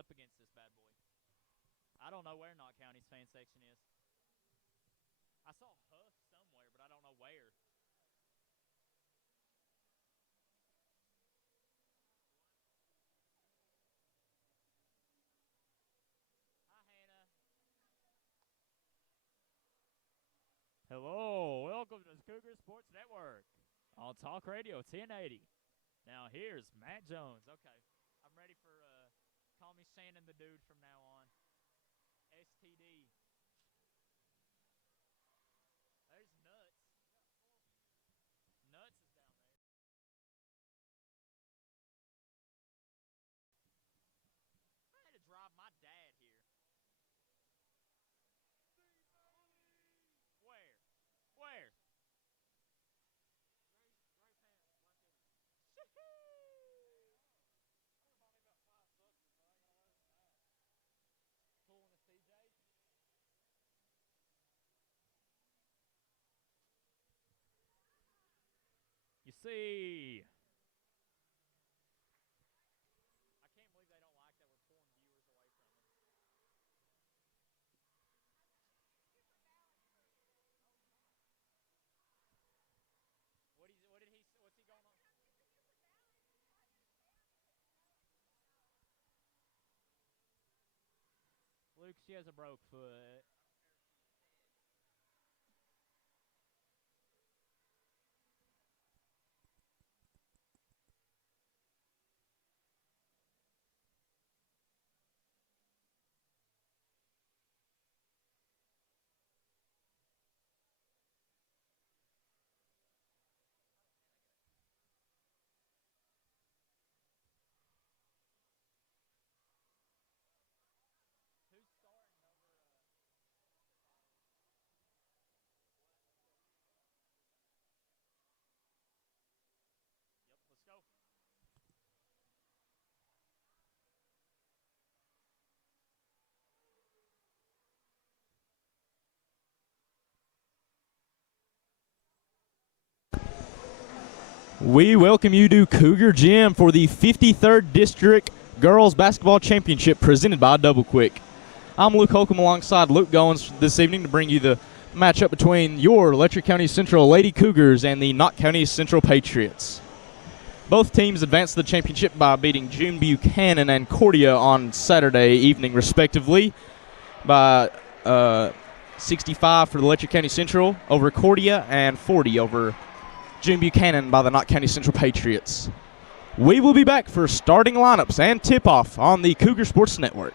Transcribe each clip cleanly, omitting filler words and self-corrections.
up against this bad boy. I don't know where Knott County's fan section is. I saw Huff somewhere, but I don't know where. Hi, Hannah. Hello, welcome to the Cougar Sports Network on Talk Radio 1080. Now here's Matt Jones. Okay, I'm ready for call me Shannon the Dude from now on. STD. There's Nuts. Nuts is down there. I had to drive my dad here. Where? Where? Pulling a CJ. You see, I can't believe they don't like that we're pulling viewers away from them. What's he going on? Luke, she has a broke foot. Who's starting over? Yep, let's go. We welcome you to Cougar Gym for the 53rd District Girls Basketball Championship presented by Double Quick. I'm Luke Holcomb alongside Luke Goins this evening to bring you the matchup between your Letcher County Central Lady Cougars and the Knott County Central Patriots. Both teams advanced to the championship by beating June Buchanan and Cordia on Saturday evening, respectively, by 65 for the Letcher County Central over Cordia and 40 over June Buchanan by the Knott County Central Patriots. We will be back for starting lineups and tip-off on the Cougar Sports Network.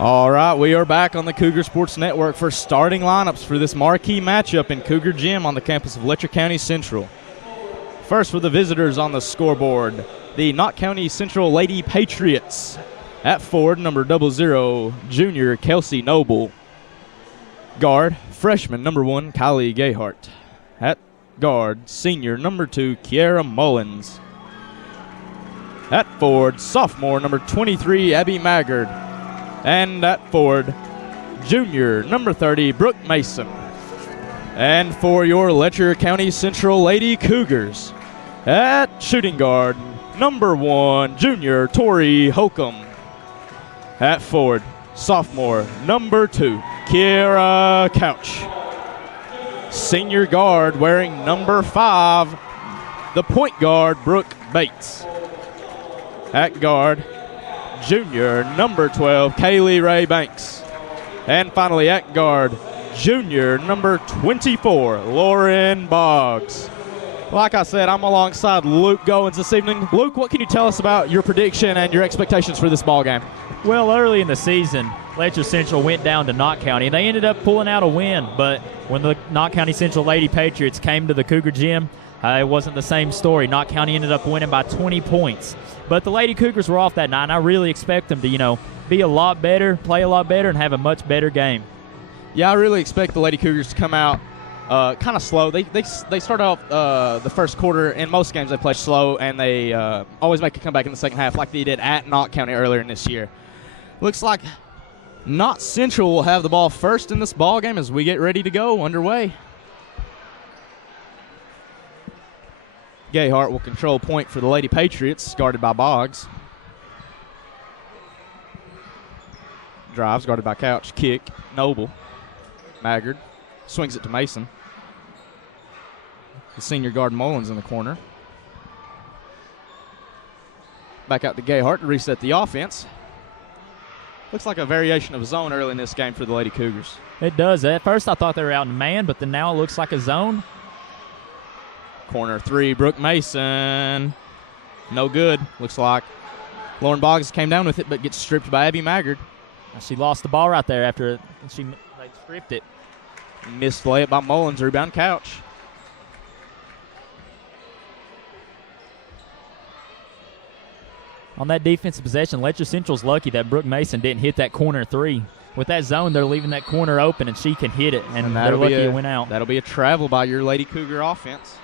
All right, we are back on the Cougar Sports Network for starting lineups for this marquee matchup in Cougar Gym on the campus of Letcher County Central. First for the visitors on the scoreboard, the Knott County Central Lady Patriots. At forward, number 00, junior Kelsey Noble. Guard, freshman, number 1, Kylie Gayhart. At guard, senior, number 2, Kiara Mullins. At forward, sophomore, number 23, Abby Maggard. And at forward, junior, number 30, Brooke Mason. And for your Letcher County Central Lady Cougars, at shooting guard, number 1, junior, Tori Holcomb. At forward, sophomore, number 2, Kiara Couch. Senior guard wearing number 5, the point guard, Brooke Bates. At guard, junior, number 12, Kaylee Ray Banks. And finally at guard, junior, number 24, Lauren Boggs. Like I said, I'm alongside Luke Goins this evening. Luke, what can you tell us about your prediction and your expectations for this ball game? Well, early in the season, Letcher Central went down to Knott County, and they ended up pulling out a win. But when the Knott County Central Lady Patriots came to the Cougar Gym, it wasn't the same story. Knott County ended up winning by 20 points. But the Lady Cougars were off that night, and I really expect them to, be a lot better, play a lot better, and have a much better game. Yeah, I really expect the Lady Cougars to come out kind of slow. They start off the first quarter. In most games they play slow, and they always make a comeback in the second half like they did at Knott County earlier in this year. Looks like Knott Central will have the ball first in this ball game as we get ready to go underway. Gayhart will control point for the Lady Patriots, guarded by Boggs. Drives, guarded by Couch. Kick, Noble. Maggard swings it to Mason. The senior guard Mullins in the corner. Back out to Gayhart to reset the offense. Looks like a variation of zone early in this game for the Lady Cougars. It does. At first I thought they were out in man, but then now it looks like a zone. Corner 3, Brooke Mason. No good. Looks like Lauren Boggs came down with it, but gets stripped by Abby Maggard. She lost the ball right there after they stripped it. Missed layup by Mullins. Rebound Couch. On that defensive possession, Letcher Central's lucky that Brooke Mason didn't hit that corner 3. With that zone, they're leaving that corner open, and she can hit it, and they're lucky it went out. That'll be a travel by your Lady Cougar offense.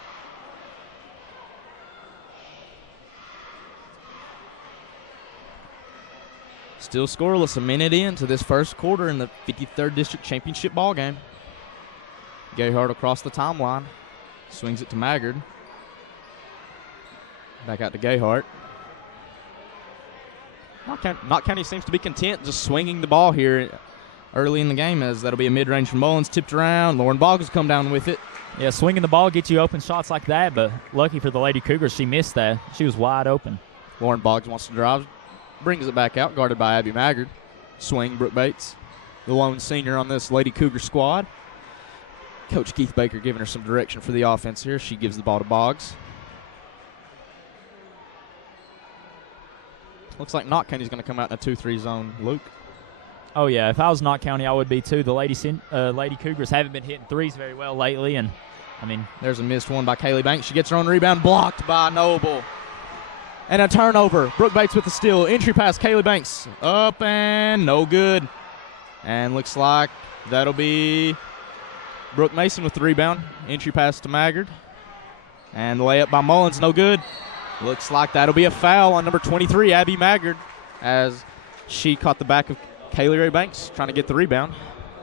Still scoreless, a minute into this first quarter in the 53rd District Championship ball game. Gayhart across the timeline. Swings it to Maggard. Back out to Gayhart. Knott County seems to be content just swinging the ball here early in the game, as that'll be a mid-range from Mullins. Tipped around. Lauren Boggs come down with it. Yeah, swinging the ball gets you open shots like that, but lucky for the Lady Cougars, she missed that. She was wide open. Lauren Boggs wants to drive. Brings it back out, guarded by Abby Maggard. Swing, Brooke Bates, the lone senior on this Lady Cougar squad. Coach Keith Baker giving her some direction for the offense here. She gives the ball to Boggs. Looks like Knott County's going to come out in a 2-3 zone. Luke? Oh, yeah. If I was Knott County, I would be too. The Lady Cougars haven't been hitting threes very well lately, and, there's a missed one by Kaylee Banks. She gets her own rebound, blocked by Noble. And a turnover. Brooke Bates with the steal. Entry pass, Kaylee Banks. Up and no good. And looks like that'll be Brooke Mason with the rebound. Entry pass to Maggard. And the layup by Mullins, no good. Looks like that'll be a foul on number 23, Abby Maggard, as she caught the back of Kaylee Ray Banks trying to get the rebound.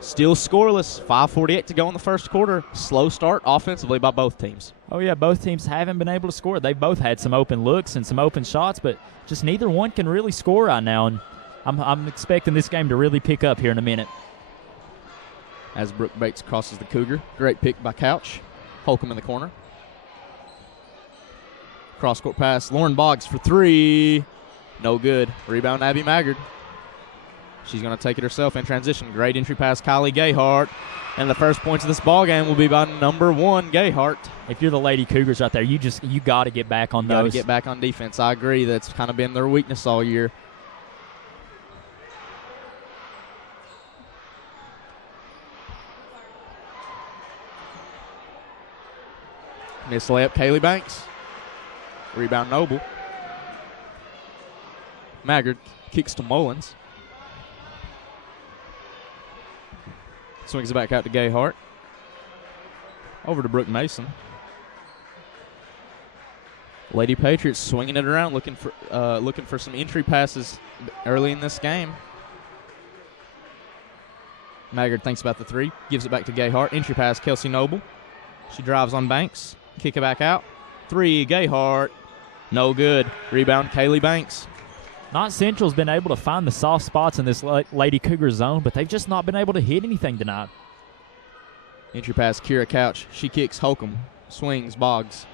Still scoreless. 5:48 to go in the first quarter. Slow start offensively by both teams. Oh, yeah, both teams haven't been able to score. They both had some open looks and some open shots, but just neither one can really score right now, and I'm expecting this game to really pick up here in a minute. As Brooke Bates crosses the Cougar. Great pick by Couch. Holcomb in the corner. Cross-court pass. Lauren Boggs for 3. No good. Rebound, Abby Maggard. She's going to take it herself in transition. Great entry pass, Kylie Gayhart. And the first points of this ball game will be by number 1, Gayhart. If you're the Lady Cougars out there, you got to get back on those. Got to get back on defense. I agree. That's kind of been their weakness all year. Miss layup, Kaylee Banks. Rebound, Noble. Maggard kicks to Mullins. Swings it back out to Gayhart. Over to Brooke Mason. Lady Patriots swinging it around, looking for some entry passes early in this game. Maggard thinks about the three, gives it back to Gayhart. Entry pass, Kelsey Noble. She drives on Banks, kick it back out. Three, Gayhart, no good. Rebound, Kaylee Banks. Knott Central's been able to find the soft spots in this Lady Cougar zone, but they've just not been able to hit anything tonight. Entry pass, Kira Couch. She kicks, Holcomb. Swings, Boggs.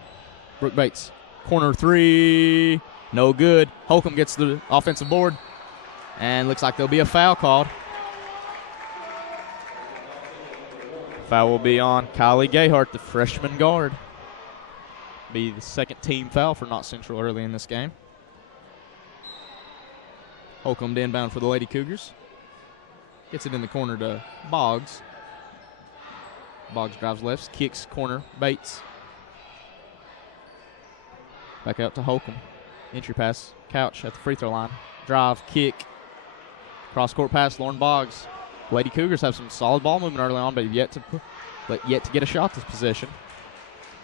Brooke Bates. Corner three. No good. Holcomb gets the offensive board. And looks like there'll be a foul called. Foul will be on Kylie Gayhart, the freshman guard. Be the second team foul for Knott Central early in this game. Holcomb to inbound for the Lady Cougars. Gets it in the corner to Boggs. Boggs drives left, kicks corner, Bates. Back out to Holcomb. Entry pass, Couch at the free throw line. Drive, kick. Cross-court pass, Lauren Boggs. Lady Cougars have some solid ball movement early on, but yet to get a shot this possession.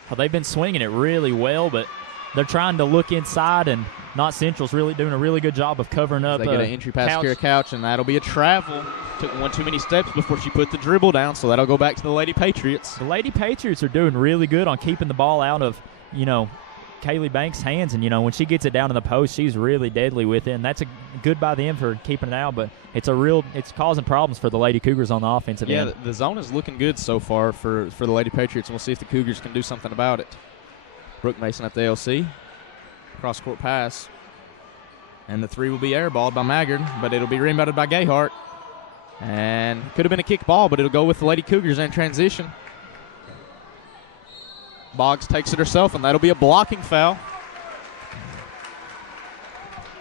Well, they've been swinging it really well, but they're trying to look inside, and Knott Central's really doing a really good job of covering up. They get an entry pass to Couch, and that'll be a travel. Took one too many steps before she put the dribble down, so that'll go back to the Lady Patriots. The Lady Patriots are doing really good on keeping the ball out of, Kaylee Banks' hands, and when she gets it down in the post, she's really deadly with it, and that's a good by them for keeping it out, but it's causing problems for the Lady Cougars on the offensive end. Yeah, the zone is looking good so far for the Lady Patriots, and we'll see if the Cougars can do something about it. Brooke Mason at the LC. Cross-court pass. And the three will be airballed by Maggard, but it'll be rebounded by Gayhart. And could have been a kick ball, but it'll go with the Lady Cougars in transition. Boggs takes it herself, and that'll be a blocking foul.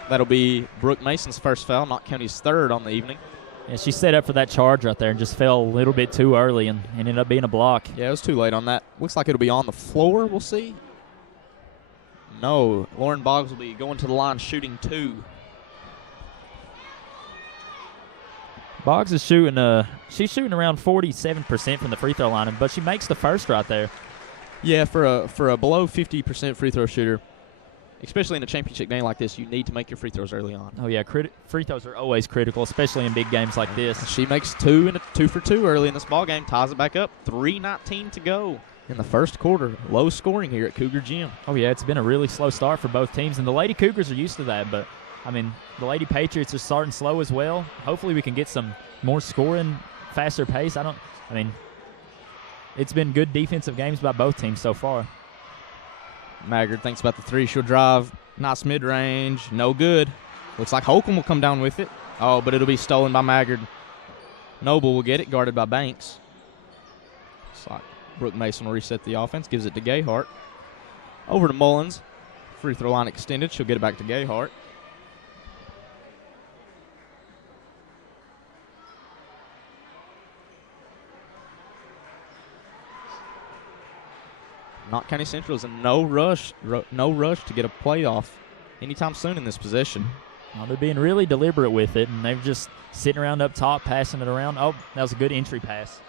That'll be Brooke Mason's first foul, Knott County's third on the evening. Yeah, she set up for that charge right there and just fell a little bit too early and ended up being a block. Yeah, it was too late on that. Looks like it'll be on the floor. We'll see. No, Lauren Boggs will be going to the line shooting two. Boggs is she's shooting around 47% from the free throw line, but she makes the first right there. Yeah, for a below 50% free throw shooter, especially in a championship game like this, you need to make your free throws early on. Oh yeah, free throws are always critical, especially in big games like this. She makes two for two early in this ball game, ties it back up. 3:19 to go in the first quarter. Low scoring here at Cougar Gym. Oh yeah, it's been a really slow start for both teams, and the Lady Cougars are used to that, but the Lady Patriots are starting slow as well. Hopefully we can get some more scoring, faster pace. It's been good defensive games by both teams so far. Maggard thinks about the three. She'll drive. Nice mid-range. No good. Looks like Holcomb will come down with it. Oh, but it'll be stolen by Maggard. Noble will get it, guarded by Banks. Looks like Brooke Mason will reset the offense. Gives it to Gayhart. Over to Mullins. Free throw line extended. She'll get it back to Gayhart. Knott County Central is in no rush to get a playoff anytime soon in this possession. Well, they're being really deliberate with it, and they're just sitting around up top, passing it around. Oh, that was a good entry pass.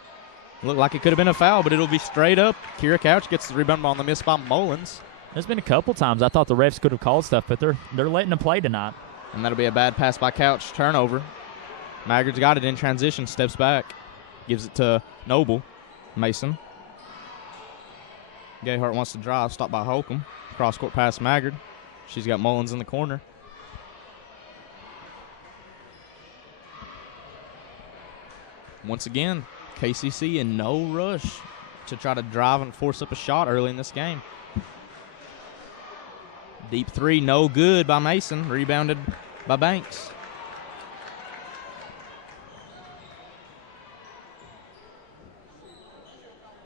Looked like it could have been a foul, but it'll be straight up. Kira Couch gets the rebound on the miss by Mullins. There's been a couple times I thought the refs could have called stuff, but they're letting them play tonight. And that'll be a bad pass by Couch. Turnover. Maggard's got it in transition, steps back, gives it to Noble. Mason. Gayhart wants to drive, stopped by Holcomb. Cross-court pass Maggard. She's got Mullins in the corner. Once again, KCC in no rush to try to drive and force up a shot early in this game. Deep three, no good by Mason. Rebounded by Banks.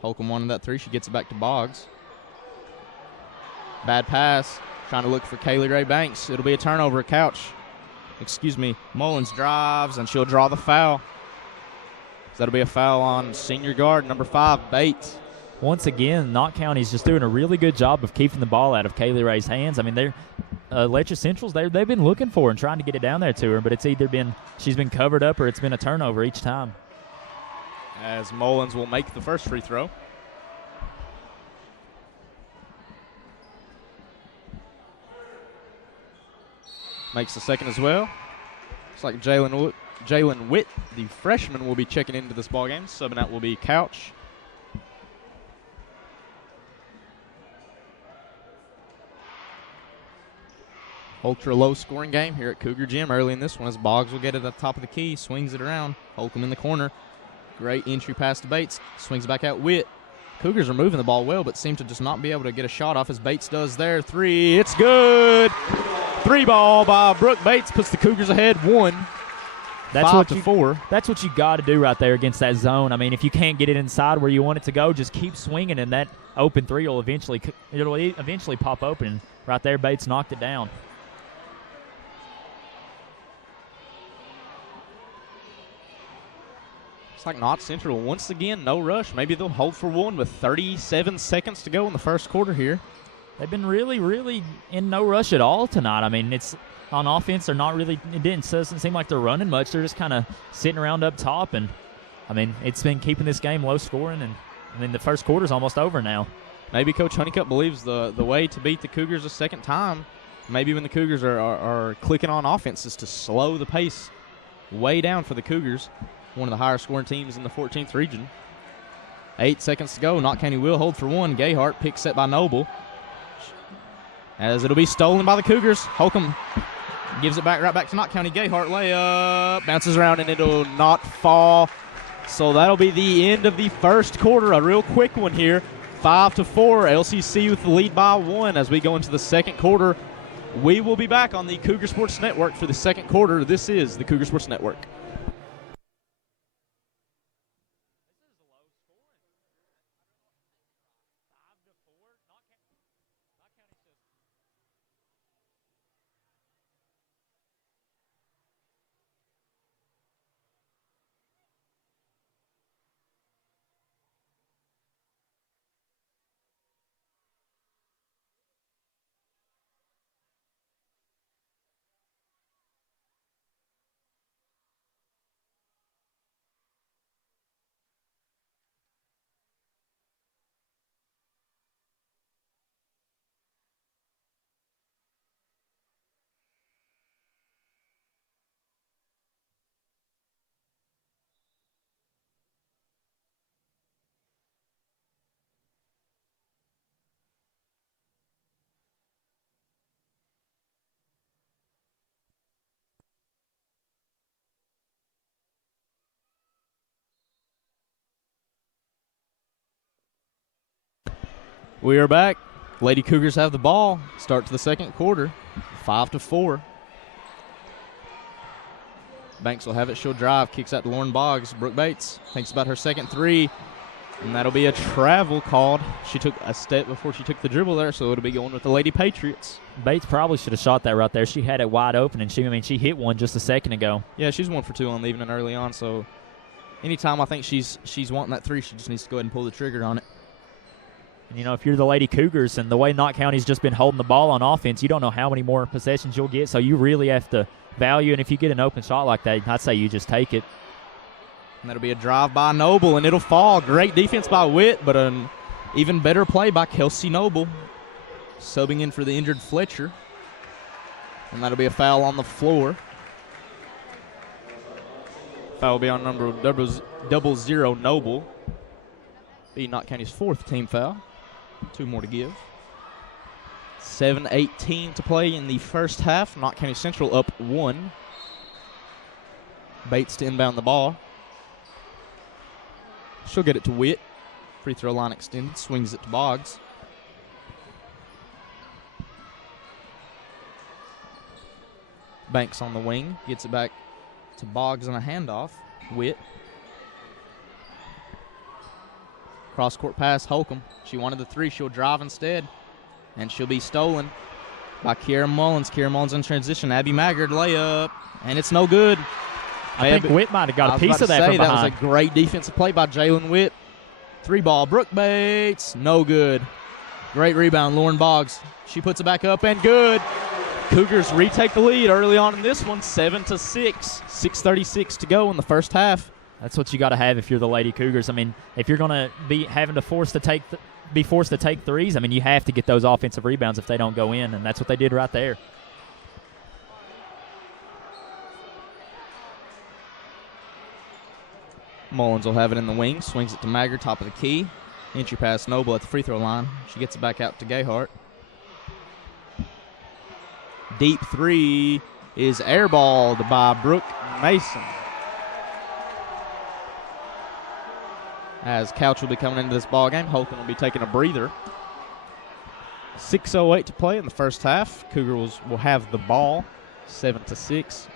Holcomb wanted that three. She gets it back to Boggs. Bad pass. Trying to look for Kaylee Ray Banks. It'll be a turnover. Mullins drives, and she'll draw the foul. So that'll be a foul on senior guard number 5, Bates. once again, Knott County's just doing a really good job of keeping the ball out of Kaylee Ray's hands. I mean, they're Letcher Central's they've been looking for her and trying to get it down there to her, but it's either been she's been covered up or it's been a turnover each time. As Mullins will make the first free throw. Makes the second as well. Looks like Jalen Witt, the freshman, will be checking into this ballgame. Subbing out will be Couch. Ultra low scoring game here at Cougar Gym early in this one as Boggs will get it at the top of the key, swings it around. Holcomb in the corner. Great entry pass to Bates. Swings back out Witt. Cougars are moving the ball well, but seem to just not be able to get a shot off as Bates does there. Three. It's good. 3 ball by Brooke Bates puts the Cougars ahead 1. That's 5-4. That's what you got to do right there against that zone. I mean, if you can't get it inside where you want it to go, just keep swinging, and that open three will eventually pop open. Right there, Bates knocked it down. It's like Knott Central once again, no rush. Maybe they'll hold for 1 with 37 seconds to go in the first quarter here. They've been really, really in no rush at all tonight. I mean, it's on offense. They're not really. Doesn't seem like they're running much. They're just kind of sitting around up top, and I mean, it's been keeping this game low scoring. And I mean, the first quarter's almost over now. Maybe Coach Honeycutt believes the way to beat the Cougars a second time, maybe when the Cougars are clicking on offense, is to slow the pace way down for the Cougars. One of the higher scoring teams in the 14th region. 8 seconds to go. Knott County will hold for 1. Gayhart pick set by Noble. As it'll be stolen by the Cougars. Holcomb gives it right back to Knott County. Gayhart layup. Bounces around and it'll not fall. So that'll be the end of the first quarter. A real quick one here. 5-4. LCC with the lead by 1 as we go into the second quarter. We will be back on the Cougar Sports Network for the second quarter. This is the Cougar Sports Network. We are back. Lady Cougars have the ball. Start to the second quarter. 5-4. Banks will have it. She'll drive. Kicks out to Lauren Boggs. Brooke Bates thinks about her second three. And that'll be a travel called. She took a step before she took the dribble there, so it'll be going with the Lady Patriots. Bates probably should have shot that right there. She had it wide open, and she hit one just a second ago. Yeah, she's 1 for 2 on the evening early on, so anytime I think she's wanting that three, she just needs to go ahead and pull the trigger on it. And, you know, if you're the Lady Cougars and the way Knott County's just been holding the ball on offense, you don't know how many more possessions you'll get, so you really have to value, and if you get an open shot like that, I'd say you just take it. And that'll be a drive by Noble, and it'll fall. Great defense by Witt, but an even better play by Kelsey Noble, subbing in for the injured Fletcher. And that'll be a foul on the floor. Foul will be on number 00 Noble. Be Knott County's 4th team foul. 2 more to give. 7:18 to play in the first half. Knott County Central up 1. Bates to inbound the ball. She'll get it to Witt. Free throw line extended. Swings it to Boggs. Banks on the wing. Gets it back to Boggs on a handoff. Witt. Cross-court pass, Holcomb. She wanted the three. She'll drive instead. And she'll be stolen by Kiera Mullins. Kiera Mullins in transition. Abby Maggard layup. And it's no good. I think Witt might have got a piece of that from behind. That was a great defensive play by Jalen Witt. 3 ball, Brooke Bates, no good. Great rebound, Lauren Boggs. She puts it back up and good. Cougars retake the lead early on in this one, 7-6. 6:36 to go in the first half. That's what you got to have if you're the Lady Cougars. I mean, if you're going to be having to be forced to take threes, I mean, you have to get those offensive rebounds if they don't go in, and that's what they did right there. Mullins will have it in the wing, swings it to Maggard, top of the key. Entry pass, Noble at the free throw line. She gets it back out to Gayhart. Deep three is airballed by Brooke Mason. As Couch will be coming into this ball game, Holcomb will be taking a breather. 6:08 to play in the first half. Cougars will have the ball, 7-6.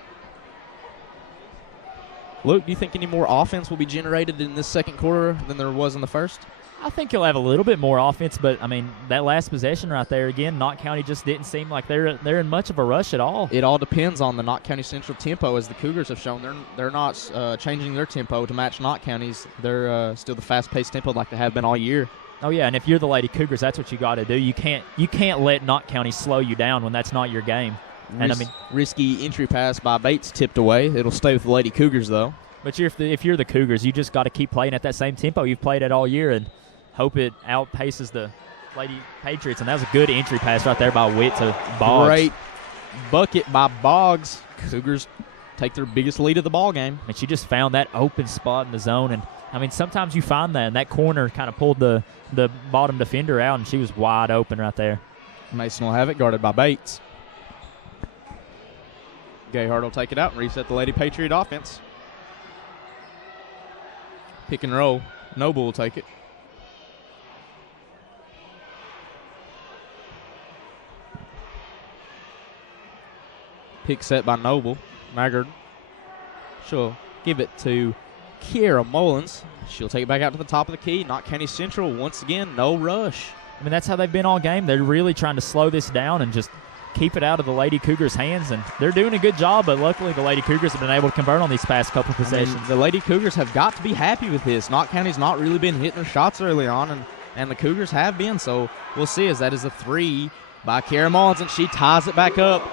Luke, do you think any more offense will be generated in this second quarter than there was in the first? I think you'll have a little bit more offense, but, I mean, that last possession right there, again, Knott County just didn't seem like they're in much of a rush at all. It all depends on the Knott County Central tempo, as the Cougars have shown. They're not changing their tempo to match Knott County's. They're still the fast-paced tempo like they have been all year. Oh, yeah, and if you're the Lady Cougars, that's what you got to do. You can't let Knott County slow you down when that's not your game. And I mean, risky entry pass by Bates tipped away. It'll stay with the Lady Cougars, though. But if you're the Cougars, you just got to keep playing at that same tempo you've played at all year and hope it outpaces the Lady Patriots. And that was a good entry pass right there by Witt to Boggs. Great bucket by Boggs. Cougars take their biggest lead of the ball game. And she just found that open spot in the zone. And, I mean, sometimes you find that, and that corner kind of pulled the bottom defender out, and she was wide open right there. Mason will have it, guarded by Bates. Gayhart will take it out and reset the Lady Patriot offense. Pick and roll. Noble will take it. Pick set by Noble. Maggard. She'll give it to Kiera Mullins. She'll take it back out to the top of the key. Knott County Central, once again, no rush. I mean, that's how they've been all game. They're really trying to slow this down and just keep it out of the Lady Cougars' hands, and they're doing a good job, but luckily the Lady Cougars have been able to convert on these past couple possessions. I mean, the Lady Cougars have got to be happy with this. Knott County's not really been hitting their shots early on, and the Cougars have been, so we'll see, as that is a three by Kiera Mullins, and she ties it back up.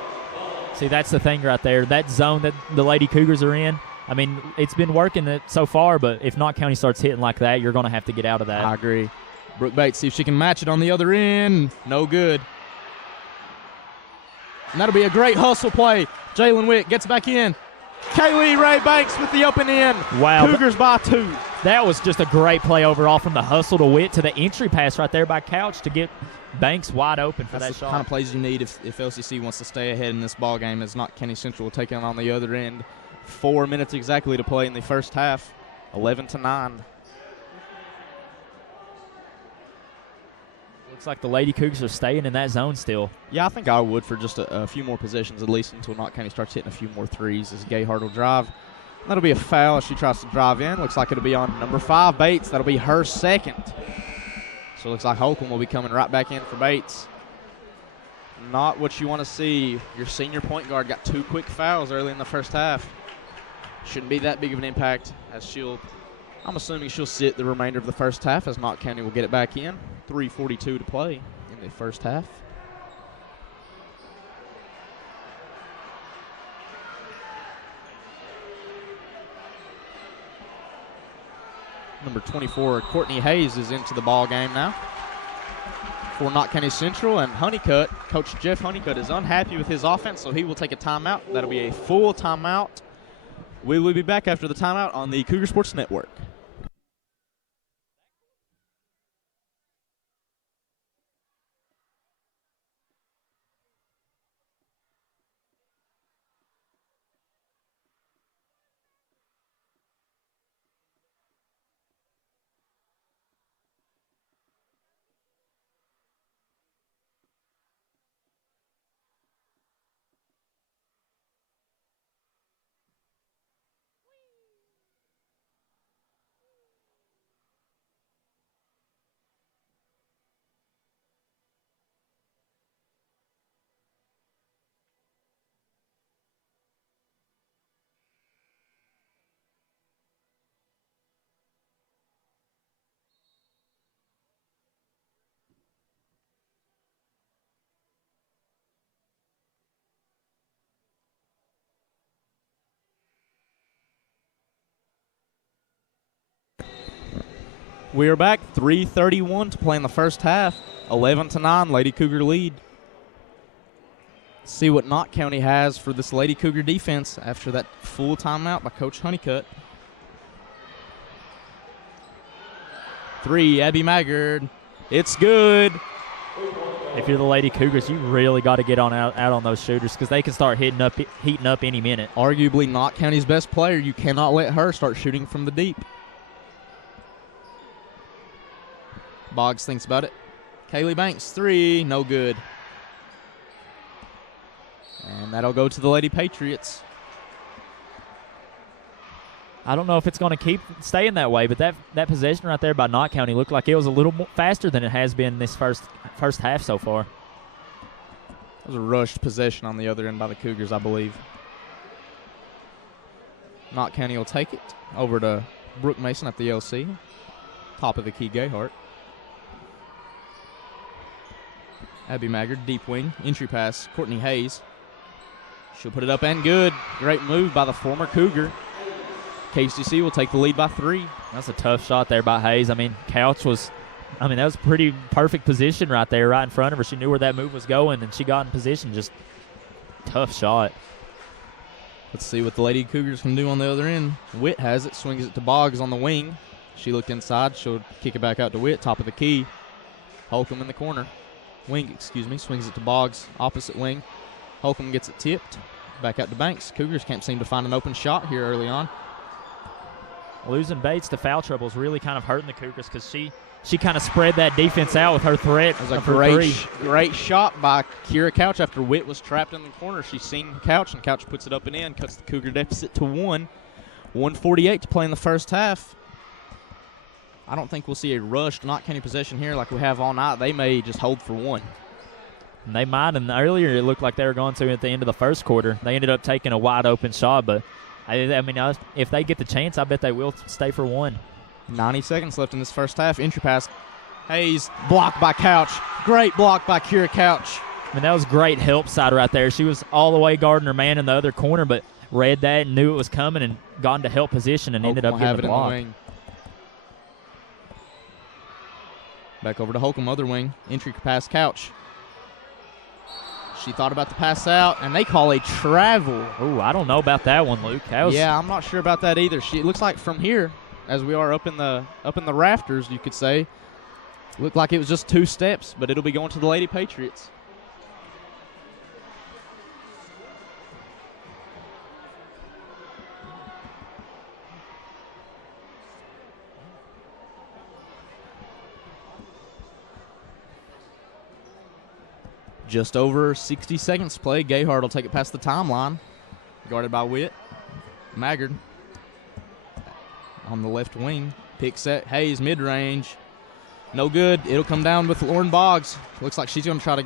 See, that's the thing right there. That zone that the Lady Cougars are in, I mean, it's been working so far, but if Knott County starts hitting like that, you're going to have to get out of that. I agree. Brooke Bates, see if she can match it on the other end. No good. And that'll be a great hustle play. Jalen Witt gets back in. Kaylee Ray Banks with the open end. Wow. Cougars by 2. That was just a great play overall, from the hustle to Witt to the entry pass right there by Couch to get Banks wide open for That's that the shot. kind of plays you need if LCC wants to stay ahead in this ball game, as Knott County Central will take it on the other end. 4 minutes exactly to play in the first half. 11-9. Looks like the Lady Cougars are staying in that zone still. Yeah, I think I would for just a few more possessions at least, until Knott County starts hitting a few more threes as Gayhart will drive. That'll be a foul as she tries to drive in. Looks like it'll be on number 5, Bates. That'll be her second. So it looks like Holcomb will be coming right back in for Bates. Not what you want to see. Your senior point guard got 2 quick fouls early in the first half. Shouldn't be that big of an impact, as I'm assuming she'll sit the remainder of the first half, as Knott County will get it back in. 3:42 to play in the first half. Number 24, Courtney Hayes, is into the ball game now for Knott County Central, and Honeycutt, Coach Jeff Honeycutt, is unhappy with his offense, so he will take a timeout. That'll be a full timeout. We will be back after the timeout on the Cougar Sports Network. We are back. 3:31 to play in the first half. 11-9, Lady Cougar lead. See what Knott County has for this Lady Cougar defense after that full timeout by Coach Honeycutt. 3, Abby Maggard. It's good. If you're the Lady Cougars, you really got to get out on those shooters because they can start heating up any minute. Arguably Knott County's best player. You cannot let her start shooting from the deep. Boggs thinks about it. Kaylee Banks, 3, no good. And that'll go to the Lady Patriots. I don't know if it's going to keep staying that way, but that possession right there by Knott County looked like it was a little more faster than it has been this first half so far. It was a rushed possession on the other end by the Cougars, I believe. Knott County will take it over to Brooke Mason at the LC. Top of the key, Gayhart. Abby Maggard, deep wing, entry pass, Courtney Hayes. She'll put it up and good. Great move by the former Cougar. KCC will take the lead by 3. That's a tough shot there by Hayes. I mean, that was a pretty perfect position right there, right in front of her. She knew where that move was going, and she got in position. Just tough shot. Let's see what the Lady Cougars can do on the other end. Witt has it, swings it to Boggs on the wing. She looked inside. She'll kick it back out to Witt, top of the key. Holcomb in the corner. Swings it to Boggs, opposite wing. Holcomb gets it tipped. Back out to Banks. Cougars can't seem to find an open shot here early on. Losing Bates to foul trouble is really kind of hurting the Cougars because she kind of spread that defense out with her threat. It was a great shot by Kira Couch after Witt was trapped in the corner. She's seen Couch, and Couch puts it up and in, cuts the Cougar deficit to 1. 1:48 to play in the first half. I don't think we'll see a rushed Knott County possession here like we have all night. They may just hold for 1. And they might, and earlier it looked like they were going to at the end of the first quarter. They ended up taking a wide open shot, but I mean, if they get the chance, I bet they will stay for 1. 90 seconds left in this first half. Entry pass. Hayes, blocked by Couch. Great block by Kira Couch. I mean, that was great help side right there. She was all the way guarding her man in the other corner, but read that and knew it was coming and got into help position and ended up getting the block. In the wing. Back over to Holcomb, other wing. Entry pass, Couch. She thought about the pass out, and they call a travel. Ooh, I don't know about that one, Luke. Yeah, I'm not sure about that either. It looks like from here, as we are up in the rafters, you could say, looked like it was just 2 steps, but it'll be going to the Lady Patriots. Just over 60 seconds to play. Gayhart will take it past the timeline. Guarded by Witt. Maggard on the left wing. Picks at Hayes, mid-range. No good. It'll come down with Lauren Boggs. Looks like she's going to try to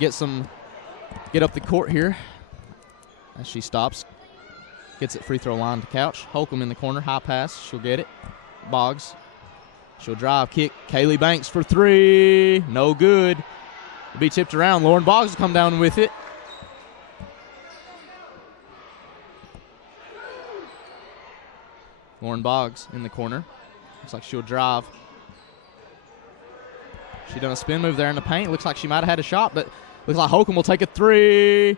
get up the court here. As she stops. Gets it free throw line to Couch. Holcomb in the corner. High pass. She'll get it. Boggs. She'll drive, kick. Kaylee Banks for 3. No good. It'll be tipped around. Lauren Boggs will come down with it. Lauren Boggs in the corner. Looks like she'll drive. She done a spin move there in the paint. Looks like she might have had a shot, but looks like Holcomb will take a 3.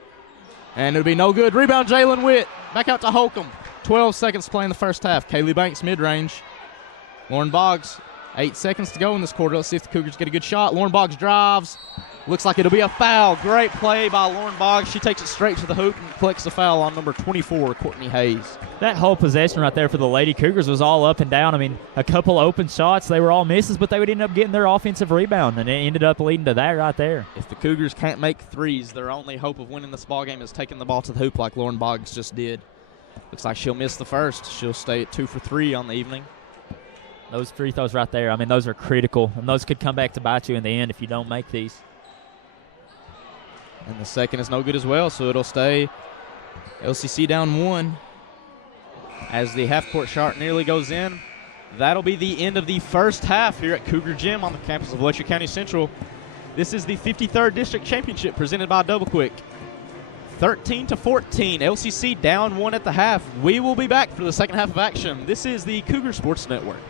And it'll be no good. Rebound, Jalen Witt. Back out to Holcomb. 12 seconds to play in the first half. Kaylee Banks mid-range. Lauren Boggs. 8 seconds to go in this quarter. Let's see if the Cougars get a good shot. Lauren Boggs drives. Looks like it'll be a foul. Great play by Lauren Boggs. She takes it straight to the hoop and collects the foul on number 24, Courtney Hayes. That whole possession right there for the Lady Cougars was all up and down. I mean, a couple open shots, they were all misses, but they would end up getting their offensive rebound, and it ended up leading to that right there. If the Cougars can't make threes, their only hope of winning this ballgame is taking the ball to the hoop like Lauren Boggs just did. Looks like she'll miss the first. She'll stay at 2 for 3 on the evening. Those free throws right there, I mean, those are critical, and those could come back to bite you in the end if you don't make these. And the second is no good as well, so it'll stay LCC down 1. As the half-court shot nearly goes in, that'll be the end of the first half here at Cougar Gym on the campus of Letcher County Central. This is the 53rd District Championship presented by Double Quick. 13-14, LCC down 1 at the half. We will be back for the second half of action. This is the Cougar Sports Network.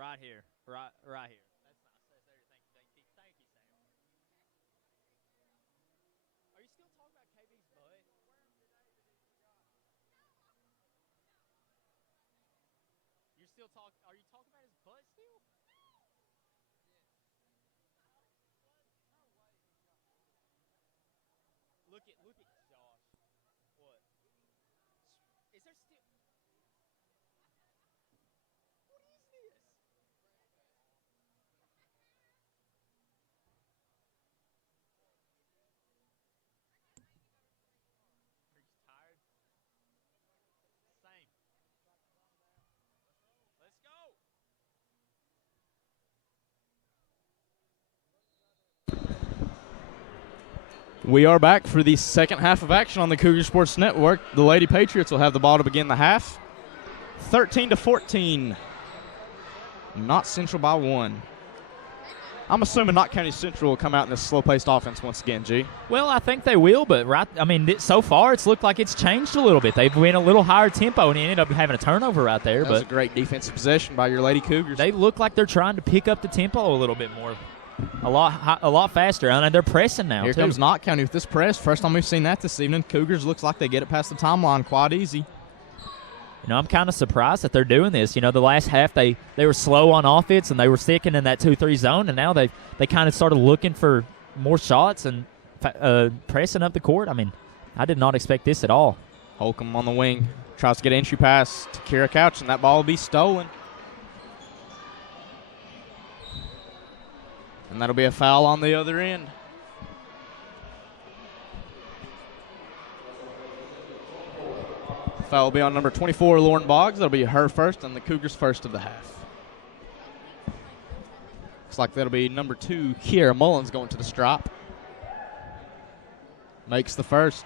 Right here. Right here. That's nice. Thank you, Sam. Are you still talking about KB's butt? Are you talking about his butt still? Look at Josh. What? Is there still? What is this? Are you tired? Same. Let's go. We are back for the second half of action on the Cougar Sports Network. The Lady Patriots will have the ball to begin the half. 13-14. Knott Central by 1. I'm assuming Knott County Central will come out in this slow-paced offense once again, G. Well, I think they will, but so far it's looked like it's changed a little bit. They've went a little higher tempo and ended up having a turnover right there. That was a great defensive possession by your Lady Cougars. They look like they're trying to pick up the tempo a little bit more. A lot faster, and they're pressing now. Here comes Knott County with this press. First time we've seen that this evening. Cougars looks like they get it past the timeline quite easy. I'm kind of surprised that they're doing this. The last half they were slow on offense and they were sticking in that 2-3 zone, and now they kind of started looking for more shots and pressing up the court. I did not expect this at all. Holcomb on the wing tries to get an entry pass to Kira Couch, and that ball will be stolen. And that'll be a foul on the other end. Foul will be on number 24, Lauren Boggs. That'll be her first and the Cougars' first of the half. Looks like that'll be number 2, Kiera Mullins, going to the stripe. Makes the first.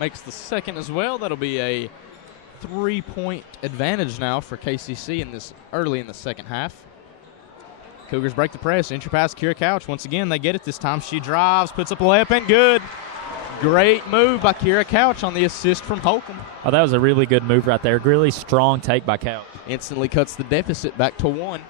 Makes the second as well. That'll be a 3-point advantage now for KCC in this early in the second half. Cougars break the press. Entry pass, Kira Couch. Once again, they get it this time. She drives, puts up a layup, and good. Great move by Kira Couch on the assist from Holcomb. Oh, that was a really good move right there. Really strong take by Couch. Instantly cuts the deficit back to 1.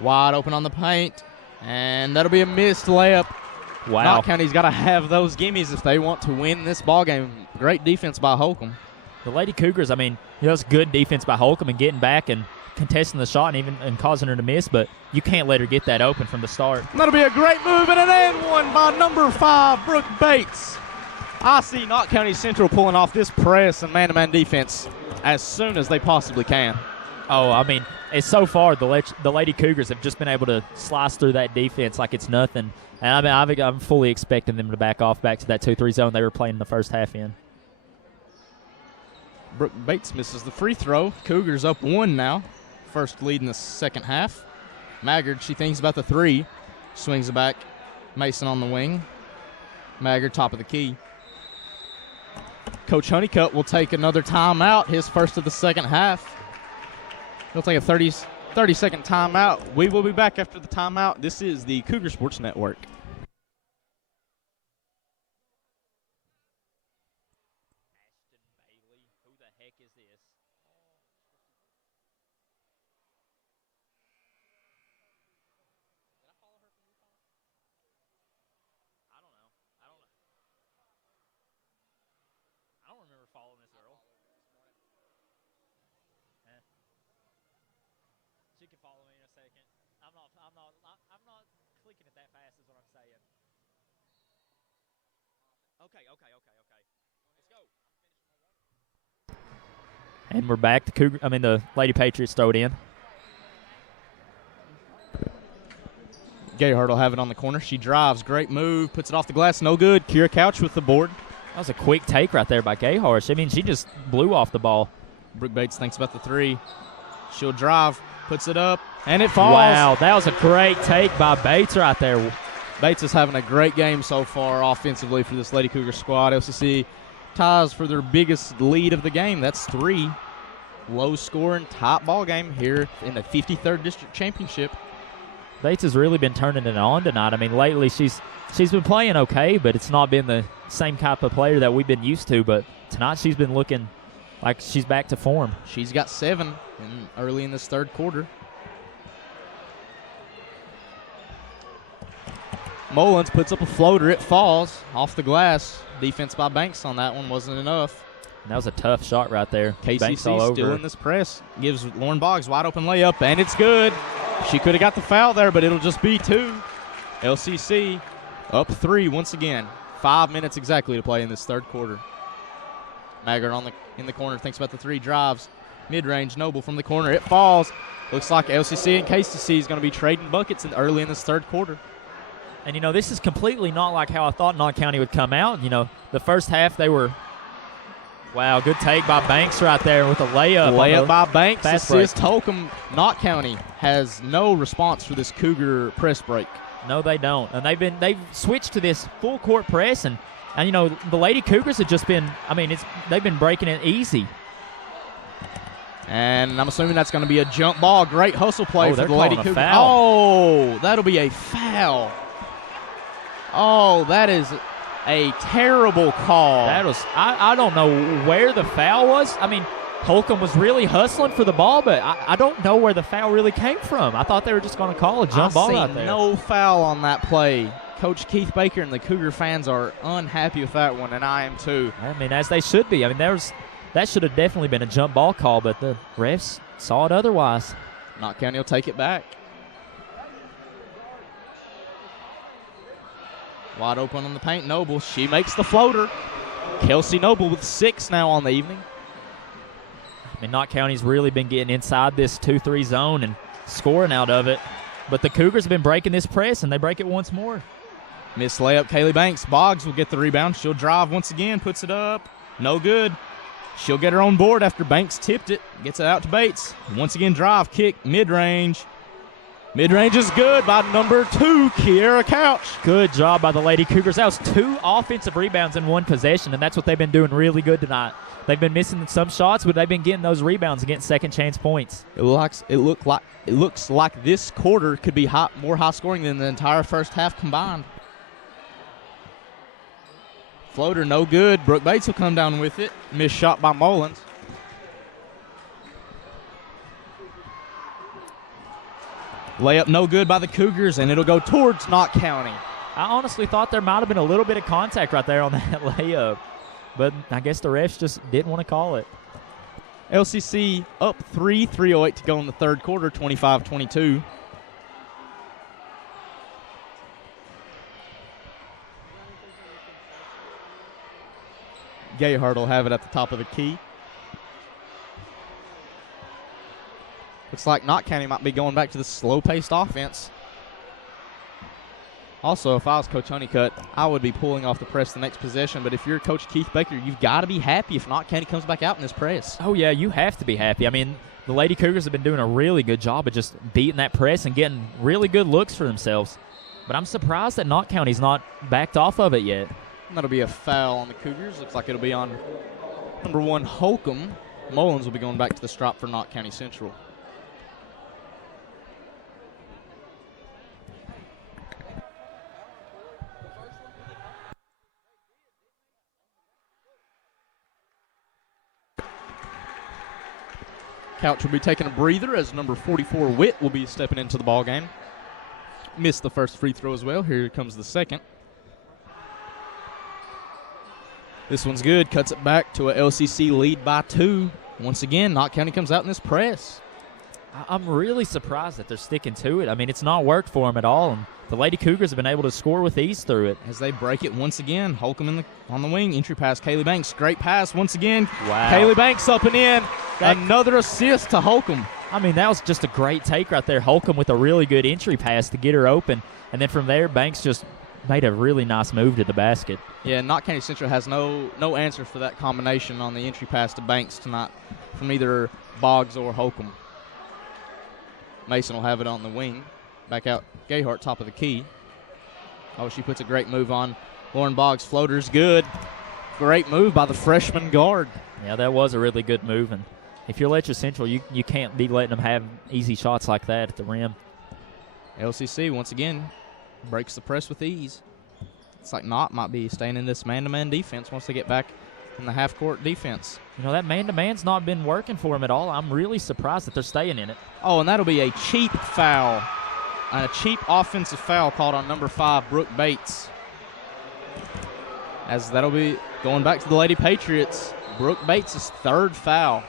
Wide open on the paint, and that'll be a missed layup. Wow. Knott County's got to have those gimmies if they want to win this ball game. Great defense by Holcomb. The Lady Cougars, it's good defense by Holcomb and getting back and contesting the shot and causing her to miss, but you can't let her get that open from the start. And that'll be a great move and an and one by number 5, Brooke Bates. I see Knott County Central pulling off this press and man-to-man defense as soon as they possibly can. Oh, it's so far the Lady Cougars have just been able to slice through that defense like it's nothing. And I'm fully expecting them to back to that 2-3 zone they were playing in the first half in. Brooke Bates misses the free throw. Cougars up 1 now. First lead in the second half. Maggard, she thinks about the 3. Swings it back. Mason on the wing. Maggard top of the key. Coach Honeycutt will take another timeout, his first of the second half. He'll take a 30-second timeout. We will be back after the timeout. This is the Cougar Sports Network. Ashton Bailey, who the heck is this? Did I follow her from your phone? I don't know. I don't remember following this girl. She can follow me in a second. I'm not clicking it that fast is what I'm saying. Okay. Let's go. And we're back. The Lady Patriots throw it in. Gayhart will have it on the corner. She drives. Great move. Puts it off the glass. No good. Kira Couch with the board. That was a quick take right there by Gayhart. She just blew off the ball. Brooke Bates thinks about the 3. She'll drive. Puts it up, and it falls. Wow, that was a great take by Bates right there. Bates is having a great game so far offensively for this Lady Cougar squad. LCC ties for their biggest lead of the game. That's 3. low-scoring, tight ball game here in the 53rd District Championship. Bates has really been turning it on tonight. I mean, lately she's been playing okay, but it's not been the same type of player that we've been used to. But tonight she's been looking like she's back to form. She's got 7 early in this third quarter. Mullins puts up a floater. It falls off the glass. Defense by Banks on that one wasn't enough. And that was a tough shot right there. KCC still in this press. Gives Lauren Boggs wide open layup, and it's good. She could have got the foul there, but it'll just be 2. LCC up 3 once again. 5 minutes exactly to play in this third quarter. Maggart in the corner thinks about the 3, drives. Mid-range, Noble from the corner. It falls. Looks like LCC and KCC is going to be trading buckets early in this third quarter. And, this is completely not like how I thought Knott County would come out. The first half they were – wow, good take by Banks right there with a layup. Layup by Banks. Assist Holcomb. Knott County has no response for this Cougar press break. No, they don't. And they've switched to this full court press, and the Lady Cougars have just been. They've been breaking it easy. And I'm assuming that's going to be a jump ball. Great hustle play for the Lady Cougars. Foul. Oh, that'll be a foul. Oh, that is a terrible call. That was. I don't know where the foul was. Holcomb was really hustling for the ball, but I don't know where the foul really came from. I thought they were just going to call a jump ball out there. No foul on that play. Coach Keith Baker and the Cougar fans are unhappy with that one, and I am too. As they should be. That should have definitely been a jump ball call, but the refs saw it otherwise. Knott County will take it back. Wide open on the paint, Noble. She makes the floater. Kelsey Noble with 6 now on the evening. Knott County's really been getting inside this 2-3 zone and scoring out of it. But the Cougars have been breaking this press, and they break it once more. Missed layup, Kaylee Banks. Boggs will get the rebound. She'll drive once again, puts it up. No good. She'll get her own board after Banks tipped it. Gets it out to Bates. Once again, drive, kick, mid-range. Mid-range is good by number 2, Kiera Couch. Good job by the Lady Cougars. That was 2 offensive rebounds in 1 possession, and that's what they've been doing really good tonight. They've been missing some shots, but they've been getting those rebounds against second-chance points. It looks like this quarter could be more high-scoring than the entire first half combined. Floater, no good. Brooke Bates will come down with it. Missed shot by Mullins. Layup no good by the Cougars, and it'll go towards Knott County. I honestly thought there might have been a little bit of contact right there on that layup, but I guess the refs just didn't want to call it. LCC up 3, 3:08 to go in the third quarter, 25-22. Gayhart will have it at the top of the key. Looks like Knott County might be going back to the slow-paced offense. Also, if I was Coach Honeycutt, I would be pulling off the press the next possession. But if you're Coach Keith Baker, you've got to be happy if Knott County comes back out in this press. Oh, yeah, you have to be happy. The Lady Cougars have been doing a really good job of just beating that press and getting really good looks for themselves. But I'm surprised that Knott County's not backed off of it yet. That'll be a foul on the Cougars. Looks like it'll be on number 1, Holcomb. Mullins will be going back to the strop for Knott County Central. Couch will be taking a breather as number 44, Witt, will be stepping into the ball game. Missed the first free throw as well. Here comes the second. This one's good. Cuts it back to a LCC lead by 2. Once again, Knott County comes out in this press. I'm really surprised that they're sticking to it. It's not worked for them at all, and the Lady Cougars have been able to score with ease through it. As they break it once again, Holcomb on the wing. Entry pass, Kaylee Banks. Great pass once again. Wow. Kaylee Banks up and in. Another assist to Holcomb. That was just a great take right there. Holcomb with a really good entry pass to get her open, and then from there, Banks just made a really nice move to the basket. Yeah, Knott County Central has no answer for that combination on the entry pass to Banks tonight from either Boggs or Holcomb. Mason will have it on the wing. Back out Gayhart, top of the key. Oh, she puts a great move on. Lauren Boggs, floater's good. Great move by the freshman guard. Yeah, that was a really good move. And if you're Letcher Central, you can't be letting them have easy shots like that at the rim. LCC, once again, breaks the press with ease. It's like Knott might be staying in this man-to-man defense once they get back in the half-court defense. You know, that man-to-man's not been working for them at all. I'm really surprised that they're staying in it. Oh, and that'll be a cheap foul. A cheap offensive foul called on number 5, Brooke Bates. As that'll be going back to the Lady Patriots. Brooke Bates' 3rd foul.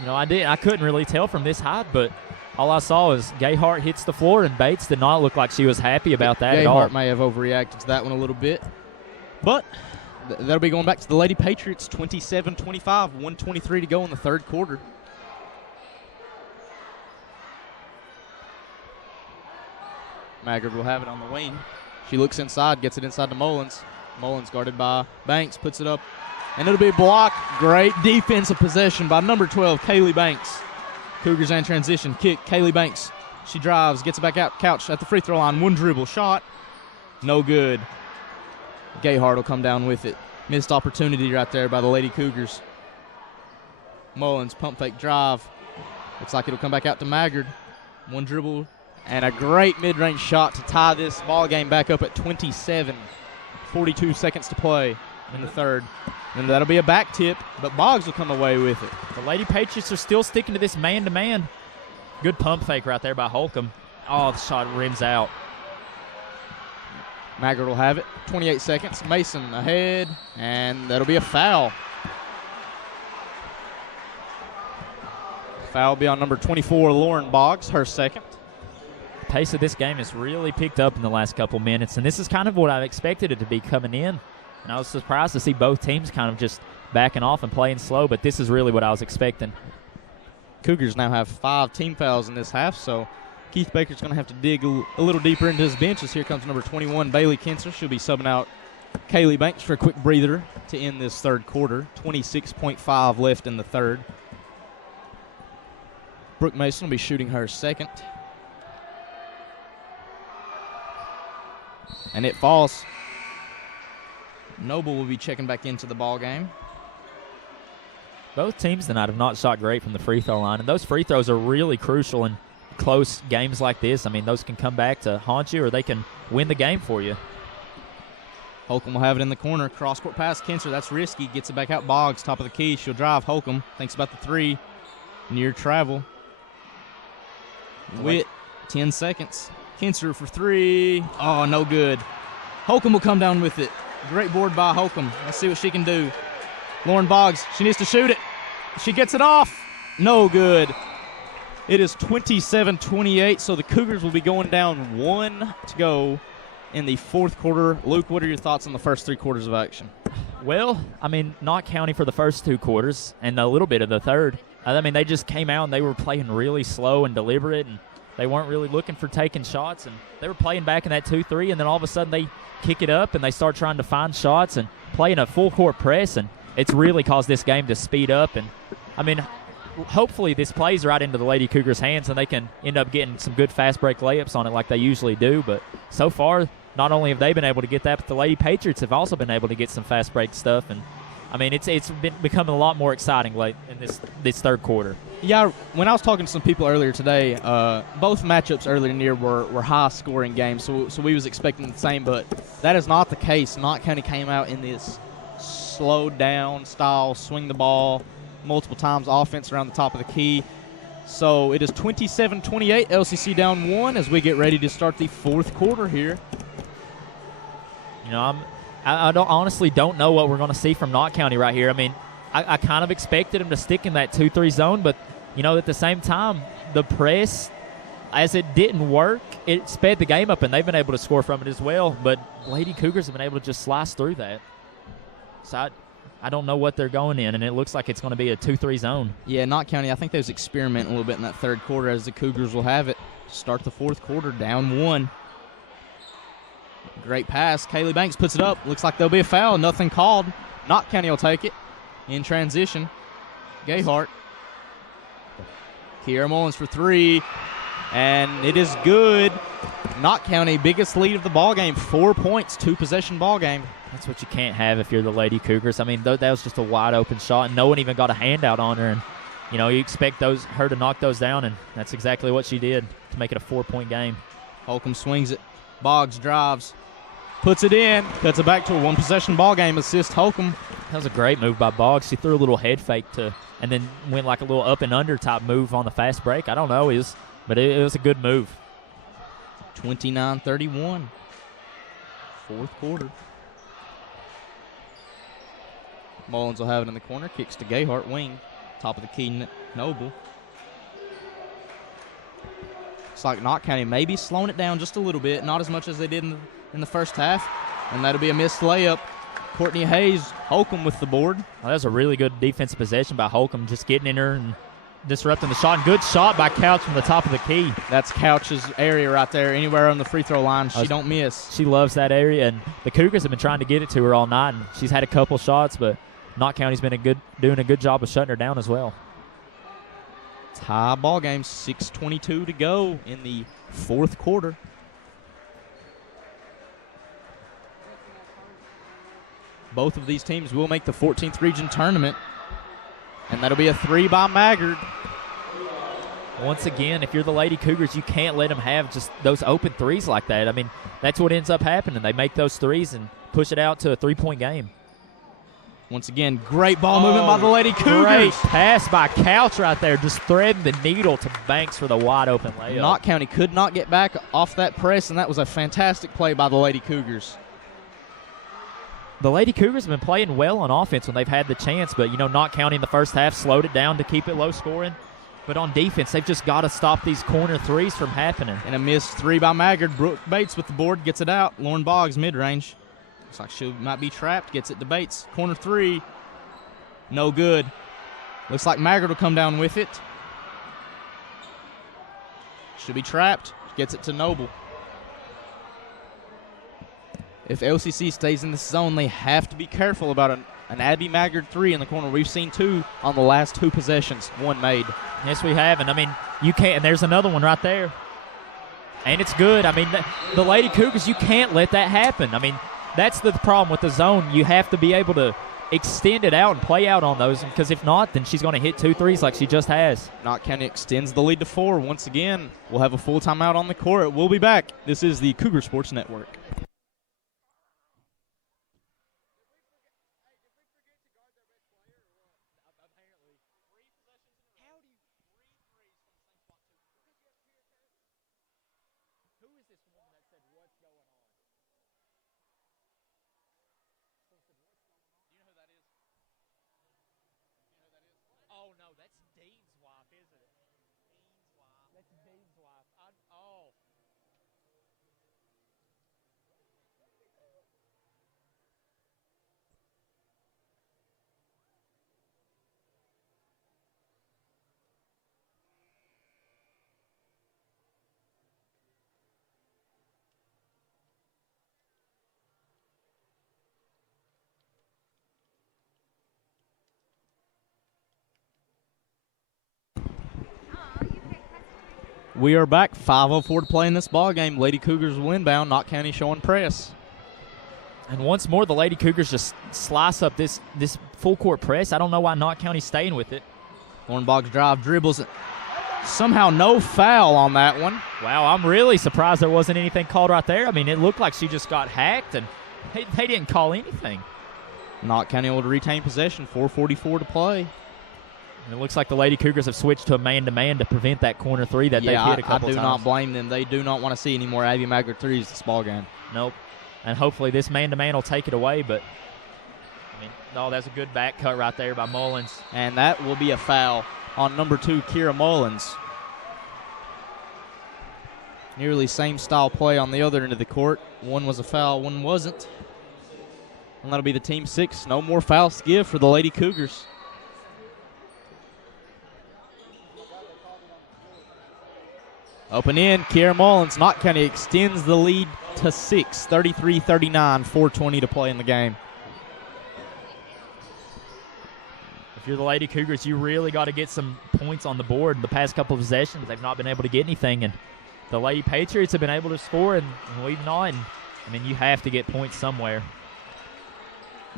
You know, I couldn't really tell from this height, but all I saw is Gayhart hits the floor, and Bates did not look like she was happy about that at all. Gayhart may have overreacted to that one a little bit. But that'll be going back to the Lady Patriots, 27-25, 1:23 to go in the 3rd quarter. Maggard will have it on the wing. She looks inside, gets it inside to Mullins. Mullins guarded by Banks, puts it up, and it'll be a block. Great defensive possession by number 12, Kaylee Banks. Cougars in transition, kick, Kaylee Banks. She drives, gets it back out, couch at the free throw line, 1 dribble, shot, no good. Gayhart will come down with it. Missed opportunity right there by the Lady Cougars. Mullins, pump fake drive. Looks like it'll come back out to Maggard. 1 dribble, and a great mid-range shot to tie this ball game back up at 27. 42 seconds to play in the 3rd. And that'll be a back tip, but Boggs will come away with it. The Lady Patriots are still sticking to this man-to-man. Good pump fake right there by Holcomb. Oh, the shot rims out. Maggard will have it. 28 seconds. Mason ahead, and that'll be a foul. Foul will be on number 24, Lauren Boggs, her 2nd. The pace of this game has really picked up in the last couple minutes, and this is kind of what I expected it to be coming in. And I was surprised to see both teams kind of just backing off and playing slow, but this is really what I was expecting. Cougars now have 5 team fouls in this half, so Keith Baker's going to have to dig a little deeper into his bench as here comes number 21, Bailey Kinser. She'll be subbing out Kaylee Banks for a quick breather to end this 3rd quarter. 26.5 left in the 3rd. Brooke Mason will be shooting her 2nd. And it falls. Noble will be checking back into the ball game. Both teams tonight have not shot great from the free throw line, and those free throws are really crucial in close games like this. I mean, those can come back to haunt you, or they can win the game for you. Holcomb will have it in the corner. Cross-court pass, Kinser. That's risky. Gets it back out. Boggs, top of the key. She'll drive. Holcomb thinks about the 3. Near travel. Witt, 10 seconds. Kinser for 3. Oh, no good. Holcomb will come down with it. Great board by Holcomb. Let's see what she can do. Lauren Boggs, she needs to shoot it. She gets it off. No good. It is 27-28, so the Cougars will be going down 1 to go in the 4th quarter. Luke, what are your thoughts on the first 3 quarters of action? Well, I mean, Knott County for the first 2 quarters and a little bit of the 3rd. I mean, they just came out and they were playing really slow and deliberate, and they weren't really looking for taking shots, and they were playing back in that 2-3, and then all of a sudden they kick it up and they start trying to find shots and playing a full-court press, and it's really caused this game to speed up. And, I mean, hopefully this plays right into the Lady Cougars' hands and they can end up getting some good fast break layups on it like they usually do. But so far, not only have they been able to get that, but the Lady Patriots have also been able to get some fast break stuff. And, I mean, it's been becoming a lot more exciting late in this 3rd quarter. Yeah, when I was talking to some people earlier today, both matchups earlier in the year were high-scoring games, so we was expecting the same, but that is not the case. Knott County came out in this slowed-down style, swing the ball multiple times, offense around the top of the key. So it is 27-28, LCC down 1 as we get ready to start the 4th quarter here. You know, I honestly don't know what we're going to see from Knott County right here. I mean, I kind of expected them to stick in that 2-3 zone, but, you know, at the same time, the press, as it didn't work, it sped the game up, and they've been able to score from it as well. But Lady Cougars have been able to just slice through that. So I don't know what they're going in, and it looks like it's going to be a 2-3 zone. Yeah, Knott County, I think they was experimenting a little bit in that 3rd quarter as the Cougars will have it. Start the 4th quarter down 1. Great pass. Kaylee Banks puts it up. Looks like there'll be a foul. Nothing called. Knott County will take it. In transition, Gayhart. Kiera Mullins for 3, and it is good. Knott County, biggest lead of the ball game, 4 points, 2-possession ball game. That's what you can't have if you're the Lady Cougars. I mean, that was just a wide-open shot, and no one even got a handout on her. And you expect her to knock those down, and that's exactly what she did to make it a 4-point game. Holcomb swings it. Boggs drives. Puts it in. Cuts it back to a one-possession ball game. Assist Holcomb. That was a great move by Boggs. She threw a little head fake and then went like a little up and under type move on the fast break. I don't know, but it was a good move. 29-31. Fourth quarter. Mullins will have it in the corner. Kicks to Gayhart, wing. Top of the key, Noble. Looks like Knott County maybe slowing it down just a little bit. Not as much as they did in the first half. And that'll be a missed layup. Courtney Hayes, Holcomb with the board. Well, that was a really good defensive possession by Holcomb, just getting in her and disrupting the shot. And good shot by Couch from the top of the key. That's Couch's area right there. Anywhere on the free throw line, she don't miss. She loves that area, and the Cougars have been trying to get it to her all night, and she's had a couple shots, but Knott County's been doing a good job of shutting her down as well. Tie ball game, 6:22 to go in the fourth quarter. Both of these teams will make the 14th region tournament, and that'll be a 3 by Maggard. Once again, if you're the Lady Cougars, you can't let them have just those open threes like that. I mean, that's what ends up happening. They make those threes and push it out to a 3-point game. Once again, great ball movement by the Lady Cougars. Great pass by Couch right there, just threading the needle to Banks for the wide open layup. Knott County could not get back off that press, and that was a fantastic play by the Lady Cougars. The Lady Cougars have been playing well on offense when they've had the chance, but, Knott County in the first half slowed it down to keep it low scoring. But on defense, they've just got to stop these corner threes from happening. And a missed 3 by Maggard. Brooke Bates with the board, gets it out. Lauren Boggs, mid-range. Looks like she might be trapped, gets it to Bates. Corner 3, no good. Looks like Maggard will come down with it. Should be trapped, gets it to Noble. If LCC stays in this zone, they have to be careful about an Abby Maggard 3 in the corner. We've seen 2 on the last 2 possessions, 1 made. Yes, we have, and you can't. And there's another one right there, and it's good. The Lady Cougars, you can't let that happen. That's the problem with the zone. You have to be able to extend it out and play out on those, because if not, then she's going to hit 2 threes like she just has. Knott County extends the lead to 4. Once again, we'll have a full timeout on the court. We'll be back. This is the Cougar Sports Network. We are back. 5:04 to play in this ball game. Lady Cougars will inbound. Knott County showing press. And once more, the Lady Cougars just slice up this full court press. I don't know why Knott County's staying with it. Lauren Boggs drive, dribbles. Somehow no foul on that one. Wow, I'm really surprised there wasn't anything called right there. It looked like she just got hacked, and they didn't call anything. Knott County able to retain possession. 4:44 to play. And it looks like the Lady Cougars have switched to a man-to-man to prevent that corner 3 that they've hit a couple times. I do not blame them. They do not want to see any more Abby Maggard 3s this ball game. Nope. And hopefully this man-to-man will take it away, but that's a good back cut right there by Mullins. And that will be a foul on number 2, Kira Mullins. Nearly same style play on the other end of the court. One was a foul, one wasn't. And that'll be the team 6. No more fouls to give for the Lady Cougars. Up and in, Kira Mullins. Knott County extends the lead to 6, 33-39, 4:20 to play in the game. If you're the Lady Cougars, you really got to get some points on the board. The past couple of possessions, they've not been able to get anything, and the Lady Patriots have been able to score, and we've not. And, you have to get points somewhere.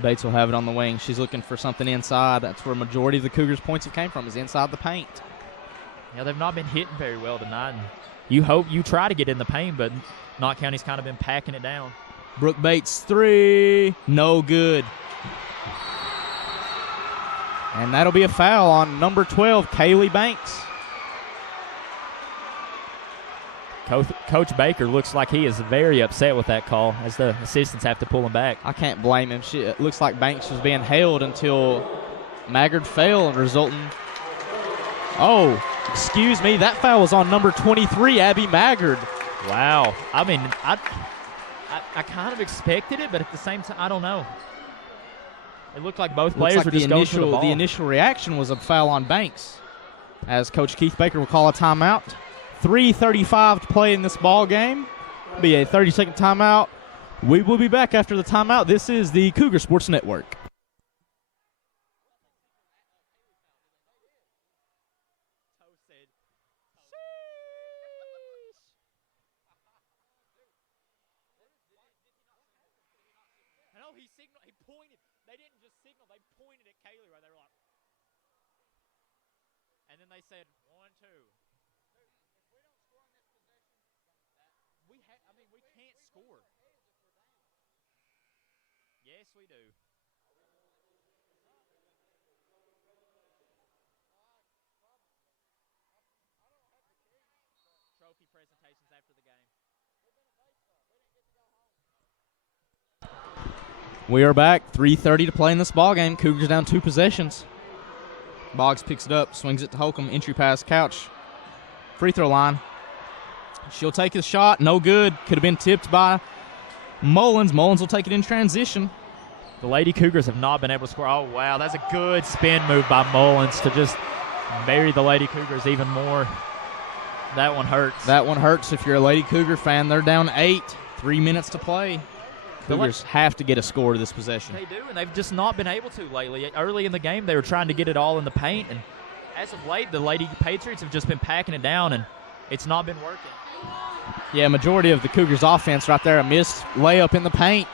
Bates will have it on the wing. She's looking for something inside. That's where a majority of the Cougars' points have came from, is inside the paint. Yeah, they've not been hitting very well tonight. And you try to get in the paint, but Knott County's kind of been packing it down. Brooke Bates, 3. No good. And that'll be a foul on number 12, Kaylee Banks. Coach Baker looks like he is very upset with that call as the assistants have to pull him back. I can't blame him. It looks like Banks was being held until Maggard fell, resulting. Oh, excuse me. That foul was on number 23, Abby Maggard. Wow. I mean, I kind of expected it, but at the same time, I don't know. It looked like both players were just going for the ball. The initial reaction was a foul on Banks, as Coach Keith Baker will call a timeout. 3:35 to play in this ball game. Be a 30-second timeout. We will be back after the timeout. This is the Cougar Sports Network. He pointed. They didn't just signal. They pointed at Kaylee right there. And then they said, 1, 2. We can't score. Yes, we do. Trophy presentations after the game. We are back. 3:30 to play in this ball game. Cougars down 2 possessions. Boggs picks it up, swings it to Holcomb. Entry pass, Couch. Free throw line. She'll take the shot. No good. Could have been tipped by Mullins. Mullins will take it in transition. The Lady Cougars have not been able to score. Oh, wow. That's a good spin move by Mullins to just bury the Lady Cougars even more. That one hurts. That one hurts if you're a Lady Cougar fan. They're down 8. 3 minutes to play. Cougars have to get a score to this possession. They do, and they've just not been able to lately. Early in the game, they were trying to get it all in the paint, and as of late, the Lady Patriots have just been packing it down, and it's not been working. Yeah, majority of the Cougars' offense right there, a missed layup in the paint.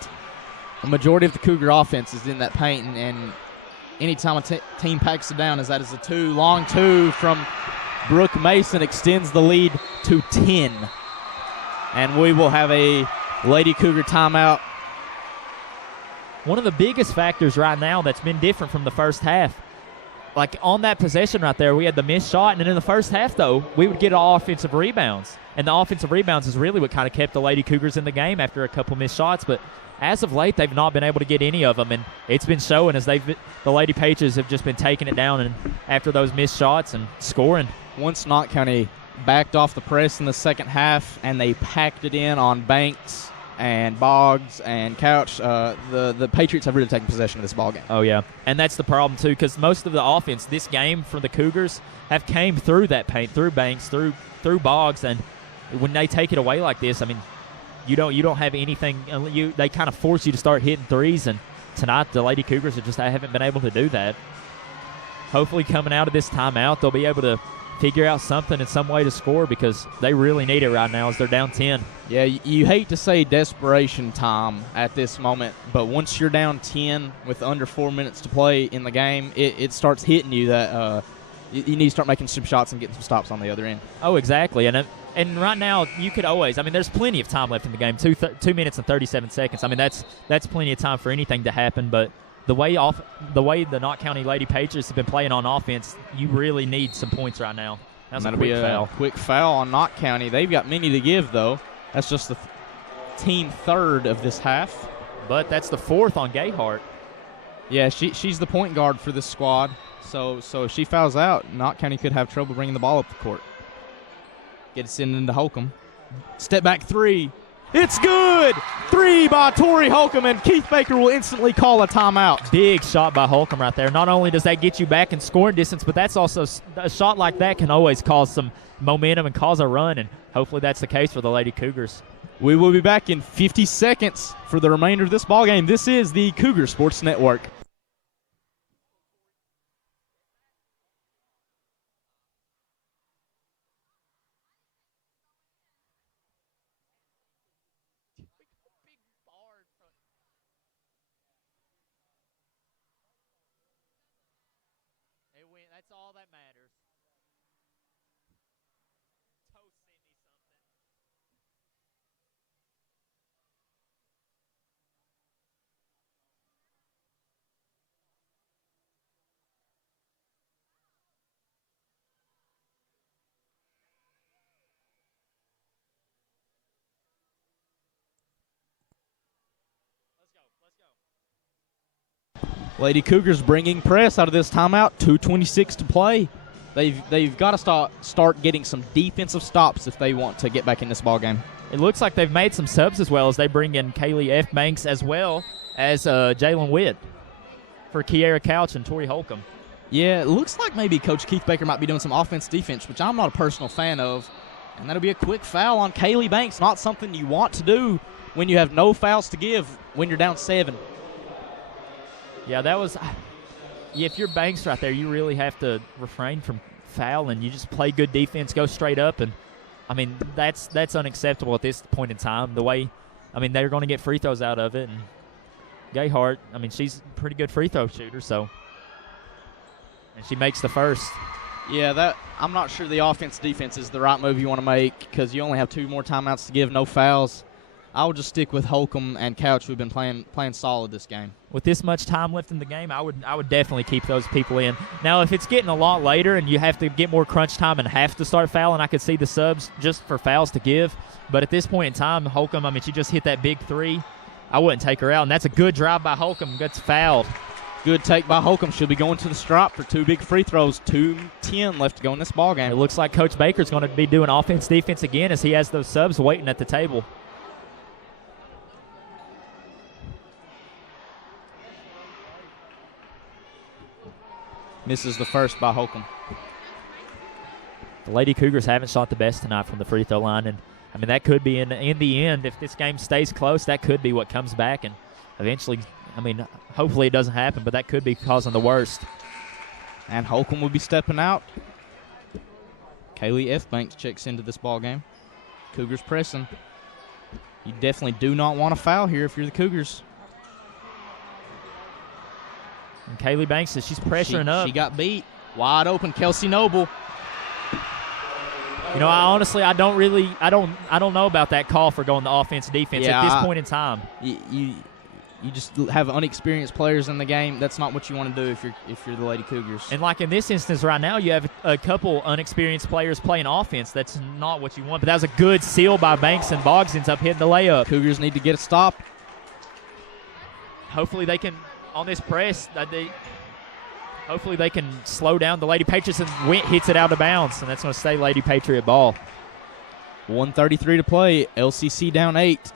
A majority of the Cougar offense is in that paint, and anytime a team packs it down, that is a 2, long 2 from Brooke Mason, extends the lead to 10. And we will have a Lady Cougar timeout. One of the biggest factors right now that's been different from the first half, like on that possession right there, we had the missed shot, and then in the first half, though, we would get all offensive rebounds. And the offensive rebounds is really what kind of kept the Lady Cougars in the game after a couple missed shots. But as of late, they've not been able to get any of them, and it's been showing as the Lady Patriots have just been taking it down and after those missed shots and scoring. Once Knott County backed off the press in the second half and they packed it in on Banks and Boggs and Couch, the Patriots have really taken possession of this ball game. Oh, yeah. And that's the problem, too, because most of the offense this game for the Cougars have came through that paint, through Banks, through Boggs, and when they take it away like this, I mean, you don't have anything. They kind of force you to start hitting threes, and tonight the Lady Cougars haven't been able to do that. Hopefully coming out of this timeout, they'll be able to figure out something in some way to score because they really need it right now as they're down 10. Yeah, you hate to say desperation time at this moment, but once you're down 10 with under 4 minutes to play in the game, it starts hitting you that you need to start making some shots and getting some stops on the other end. Oh, exactly. And right now, you could always – I mean, there's plenty of time left in the game, 2 minutes and 37 seconds. I mean, that's plenty of time for anything to happen, but the way the Knott County Lady Patriots have been playing on offense, you really need some points right now. That's a quick foul. Quick foul on Knott County. They've got many to give, though. That's just the team third of this half. But that's the fourth on Gayhart. Yeah, she's the point guard for this squad. So if she fouls out, Knott County could have trouble bringing the ball up the court. Gets it into Holcomb. Step back 3. It's good! 3 by Tori Holcomb, and Keith Baker will instantly call a timeout. Big shot by Holcomb right there. Not only does that get you back in scoring distance, but that's also a shot like that can always cause some momentum and cause a run, and hopefully that's the case for the Lady Cougars. We will be back in 50 seconds for the remainder of this ballgame. This is the Cougar Sports Network. That's all that matters. Toast sent me something. Lady Cougars bringing press out of this timeout. 2:26 to play. They've got to start getting some defensive stops if they want to get back in this ball game. It looks like they've made some subs as well as they bring in Kaylee F. Banks as well as Jalen Witt for Kiera Couch and Tori Holcomb. Yeah, it looks like maybe Coach Keith Baker might be doing some offense-defense, which I'm not a personal fan of. And that'll be a quick foul on Kaylee Banks, not something you want to do when you have no fouls to give when you're down 7. Yeah, that was if you're Banks right there, you really have to refrain from fouling. You just play good defense, go straight up, and, I mean, that's unacceptable at this point in time. The way, I mean, they're going to get free throws out of it. And Gayhart, I mean, she's a pretty good free throw shooter, so, and she makes the first. Yeah, I'm not sure the offense-defense is the right move you want to make because you only have 2 more timeouts to give, no fouls. I would just stick with Holcomb and Couch, who've been playing solid this game. With this much time left in the game, I would definitely keep those people in. Now, if it's getting a lot later and you have to get more crunch time and have to start fouling, I could see the subs just for fouls to give. But at this point in time, Holcomb, I mean, she just hit that big 3. I wouldn't take her out, and that's a good drive by Holcomb. Gets fouled. Good take by Holcomb. She'll be going to the strop for 2 big free throws. 2:10 left to go in this ball game. It looks like Coach Baker's going to be doing offense-defense again as he has those subs waiting at the table. Misses the first by Holcomb. The Lady Cougars haven't shot the best tonight from the free throw line, and I mean that could be in the end. If this game stays close, that could be what comes back, and eventually, I mean, hopefully it doesn't happen, but that could be causing the worst. And Holcomb will be stepping out. Kaylee F. Banks checks into this ball game. Cougars pressing. You definitely do not want to foul here if you're the Cougars. And Kaylee Banks, she's pressuring up. She got beat. Wide open, Kelsey Noble. You know, I don't know about that call for going to offense defense at this point in time. You just have unexperienced players in the game. That's not what you want to do if you're the Lady Cougars. And like in this instance right now, you have a couple unexperienced players playing offense. That's not what you want. But that was a good seal by Banks, and Boggs ends up hitting the layup. Cougars need to get a stop. Hopefully they can, on this press, hopefully they can slow down the Lady Patriots, and Wint hits it out of bounds, and that's going to stay Lady Patriot ball. 1:33 to play. LCC down 8.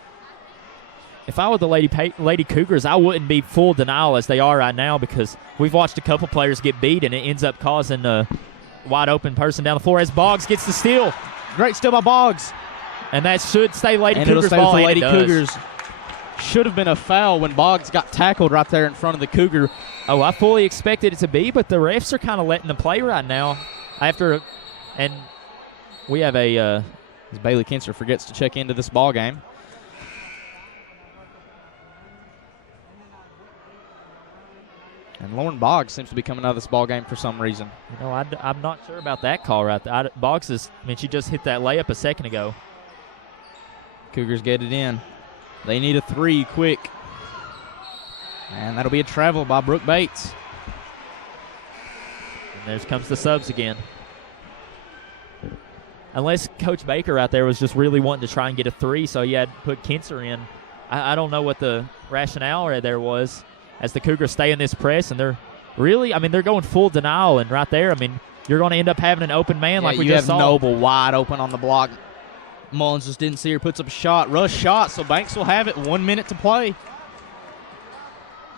If I were the Lady Cougars, I wouldn't be full denial as they are right now, because we've watched a couple players get beat, and it ends up causing a wide-open person down the floor as Boggs gets the steal. Great steal by Boggs. And that should stay Lady and Cougars it'll stay ball. with the Lady and it Cougars. Should have been a foul when Boggs got tackled right there in front of the Cougar. Oh, I fully expected it to be, but the refs are kind of letting them play right now. And we have as Bailey Kinser forgets to check into this ball game. And Lauren Boggs seems to be coming out of this ball game for some reason. You know, I'm not sure about that call right there. Boggs she just hit that layup a second ago. Cougars get it in. They need a 3 quick. And that'll be a travel by Brooke Bates. And there comes the subs again. Unless Coach Baker out there was just really wanting to try and get a 3, so he had to put Kinser in. I don't know what the rationale right there was, as the Cougars stay in this press, and they're really, they're going full denial, and right there, you're going to end up having an open man like we just saw. You have Noble wide open on the block. Mullins just didn't see her, puts up a shot, rush shot, so Banks will have it. 1 minute to play.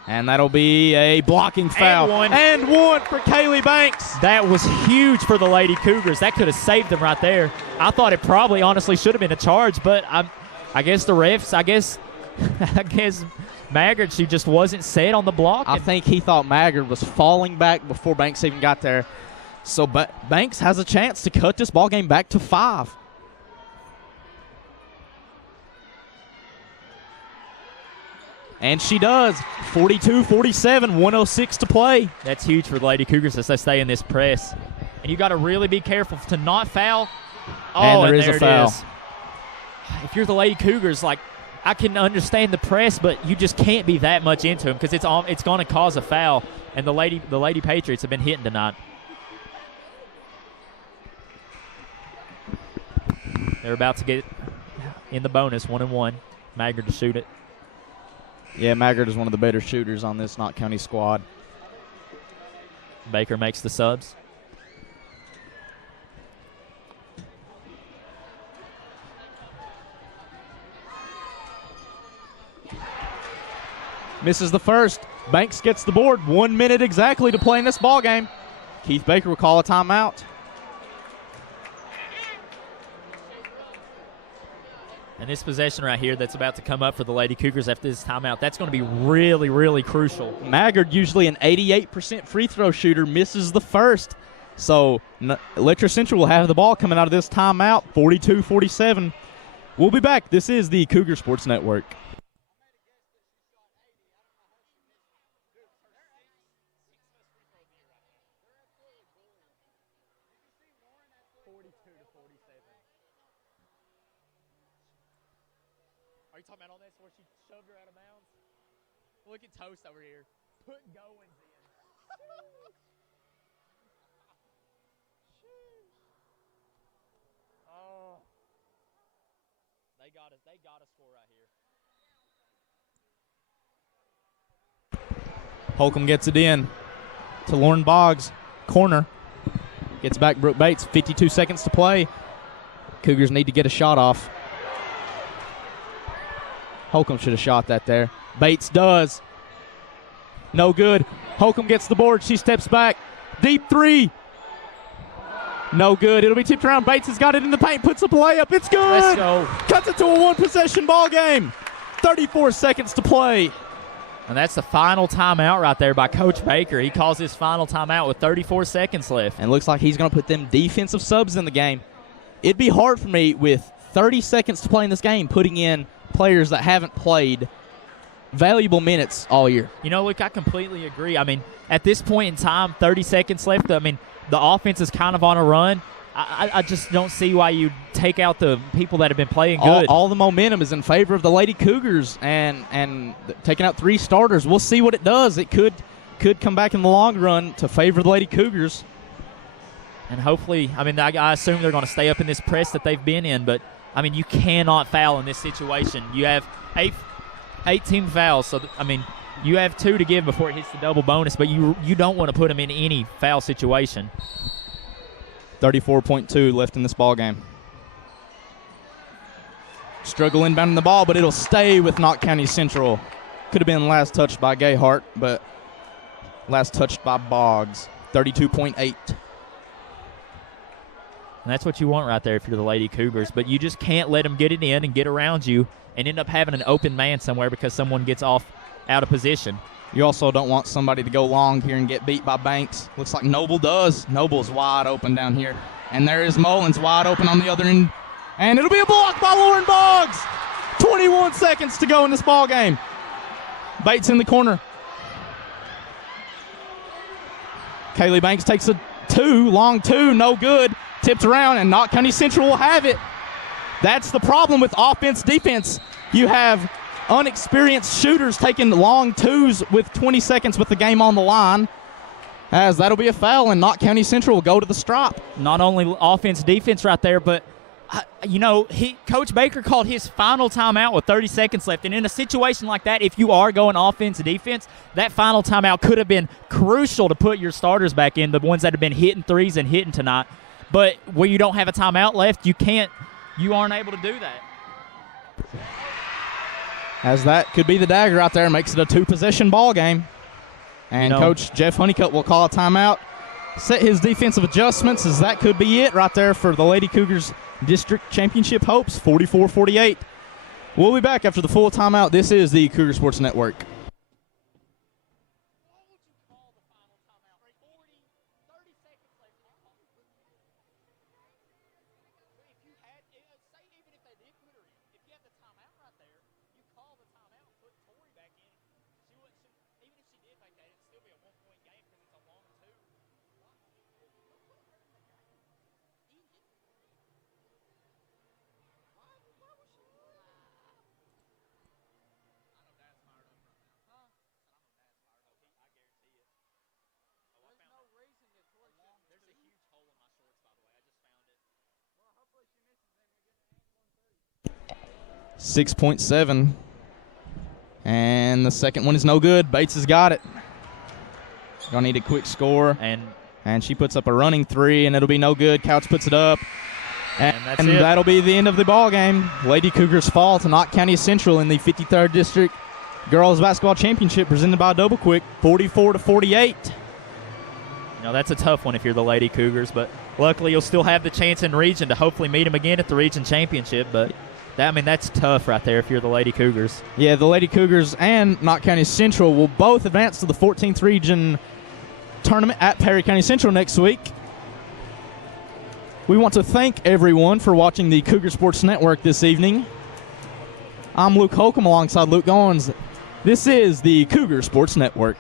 And that'll be a blocking foul. And one for Kaylee Banks. That was huge for the Lady Cougars. That could have saved them right there. I thought it probably honestly should have been a charge, but I guess the refs, I guess Maggard, she just wasn't set on the block. I think he thought Maggard was falling back before Banks even got there. So Banks has a chance to cut this ball game back to 5. And she does. 42-47, 106 to play. That's huge for the Lady Cougars as they stay in this press. And you got to really be careful to not foul. Oh, and there is a foul. Is. If you're the Lady Cougars, like, I can understand the press, but you just can't be that much into them because it's going to cause a foul. And the Lady Patriots have been hitting tonight. They're about to get in the bonus, 1-1. Maggard to shoot it. Yeah, Maggard is one of the better shooters on this Knott County squad. Baker makes the subs. Misses the first. Banks gets the board. 1 minute exactly to play in this ball game. Keith Baker will call a timeout. And this possession right here that's about to come up for the Lady Cougars after this timeout, that's going to be really, really crucial. Maggard, usually an 88% free throw shooter, misses the first. So Letcher Central will have the ball coming out of this timeout, 42-47. We'll be back. This is the Cougar Sports Network. Are you talking about on this where she shoved her out of bounds? Look at Toast over here. Putting goings in. Oh. They got to score right here. Holcomb gets it in to Lauren Boggs. Corner. Gets back Brooke Bates. 52 seconds to play. Cougars need to get a shot off. Holcomb should have shot that there. Bates does. No good. Holcomb gets the board. She steps back. Deep three. No good. It'll be tipped around. Bates has got it in the paint. Puts up a layup. It's good. Let's go. Cuts it to a one-possession ball game. 34 seconds to play. And that's the final timeout right there by Coach Baker. He calls his final timeout with 34 seconds left. And looks like he's going to put them defensive subs in the game. It'd be hard for me with 30 seconds to play in this game putting in players that haven't played valuable minutes all year. You know, Luke, I completely agree. I mean, at this point in time, 30 seconds left, I mean, the offense is kind of on a run. I just don't see why you take out the people that have been playing good. All the momentum is in favor of the Lady Cougars, and taking out 3 starters. We'll see what it does. It could come back in the long run to favor the Lady Cougars. And hopefully, I mean, I assume they're going to stay up in this press that they've been in, but I mean, you cannot foul in this situation. You have 18 fouls, so I mean, you have 2 to give before it hits the double bonus, but you don't want to put them in any foul situation. 34.2 left in this ball game. Struggle inbounding the ball, but it'll stay with Knott County Central. Could have been last touched by Gayhart, but last touched by Boggs. 32.8. And that's what you want right there if you're the Lady Cougars. But you just can't let them get it in and get around you and end up having an open man somewhere because someone gets off out of position. You also don't want somebody to go long here and get beat by Banks. Looks like Noble does. Noble's wide open down here. And there is Mullins wide open on the other end. And it'll be a block by Lauren Boggs. 21 seconds to go in this ball game. Bates in the corner. Kaylee Banks takes a long two, no good. Tipped around, and Knott County Central will have it. That's the problem with offense-defense. You have unexperienced shooters taking long twos with 20 seconds with the game on the line, as that'll be a foul, and Knott County Central will go to the strop. Not only offense-defense right there, but, you know, Coach Baker called his final timeout with 30 seconds left, and in a situation like that, if you are going offense-defense, that final timeout could have been crucial to put your starters back in, the ones that have been hitting threes and hitting tonight. But where you don't have a timeout left, you aren't able to do that. As that could be the dagger out there, makes it a 2-possession ball game. And Coach Jeff Honeycutt will call a timeout, set his defensive adjustments, as that could be it right there for the Lady Cougars District Championship hopes, 44-48. We'll be back after the full timeout. This is the Cougar Sports Network. 6.7. And the second one is no good. Bates has got it. Gonna need a quick score. And she puts up a running 3, and it'll be no good. Couch puts it up. And that'll be the end of the ball game. Lady Cougars fall to Knott County Central in the 53rd District Girls Basketball Championship presented by Double Quick, 44-48. That's a tough one if you're the Lady Cougars, but luckily you'll still have the chance in region to hopefully meet them again at the region championship. But that's tough right there if you're the Lady Cougars. Yeah, the Lady Cougars and Knott County Central will both advance to the 14th region tournament at Perry County Central next week. We want to thank everyone for watching the Cougar Sports Network this evening. I'm Luke Holcomb alongside Luke Goins. This is the Cougar Sports Network.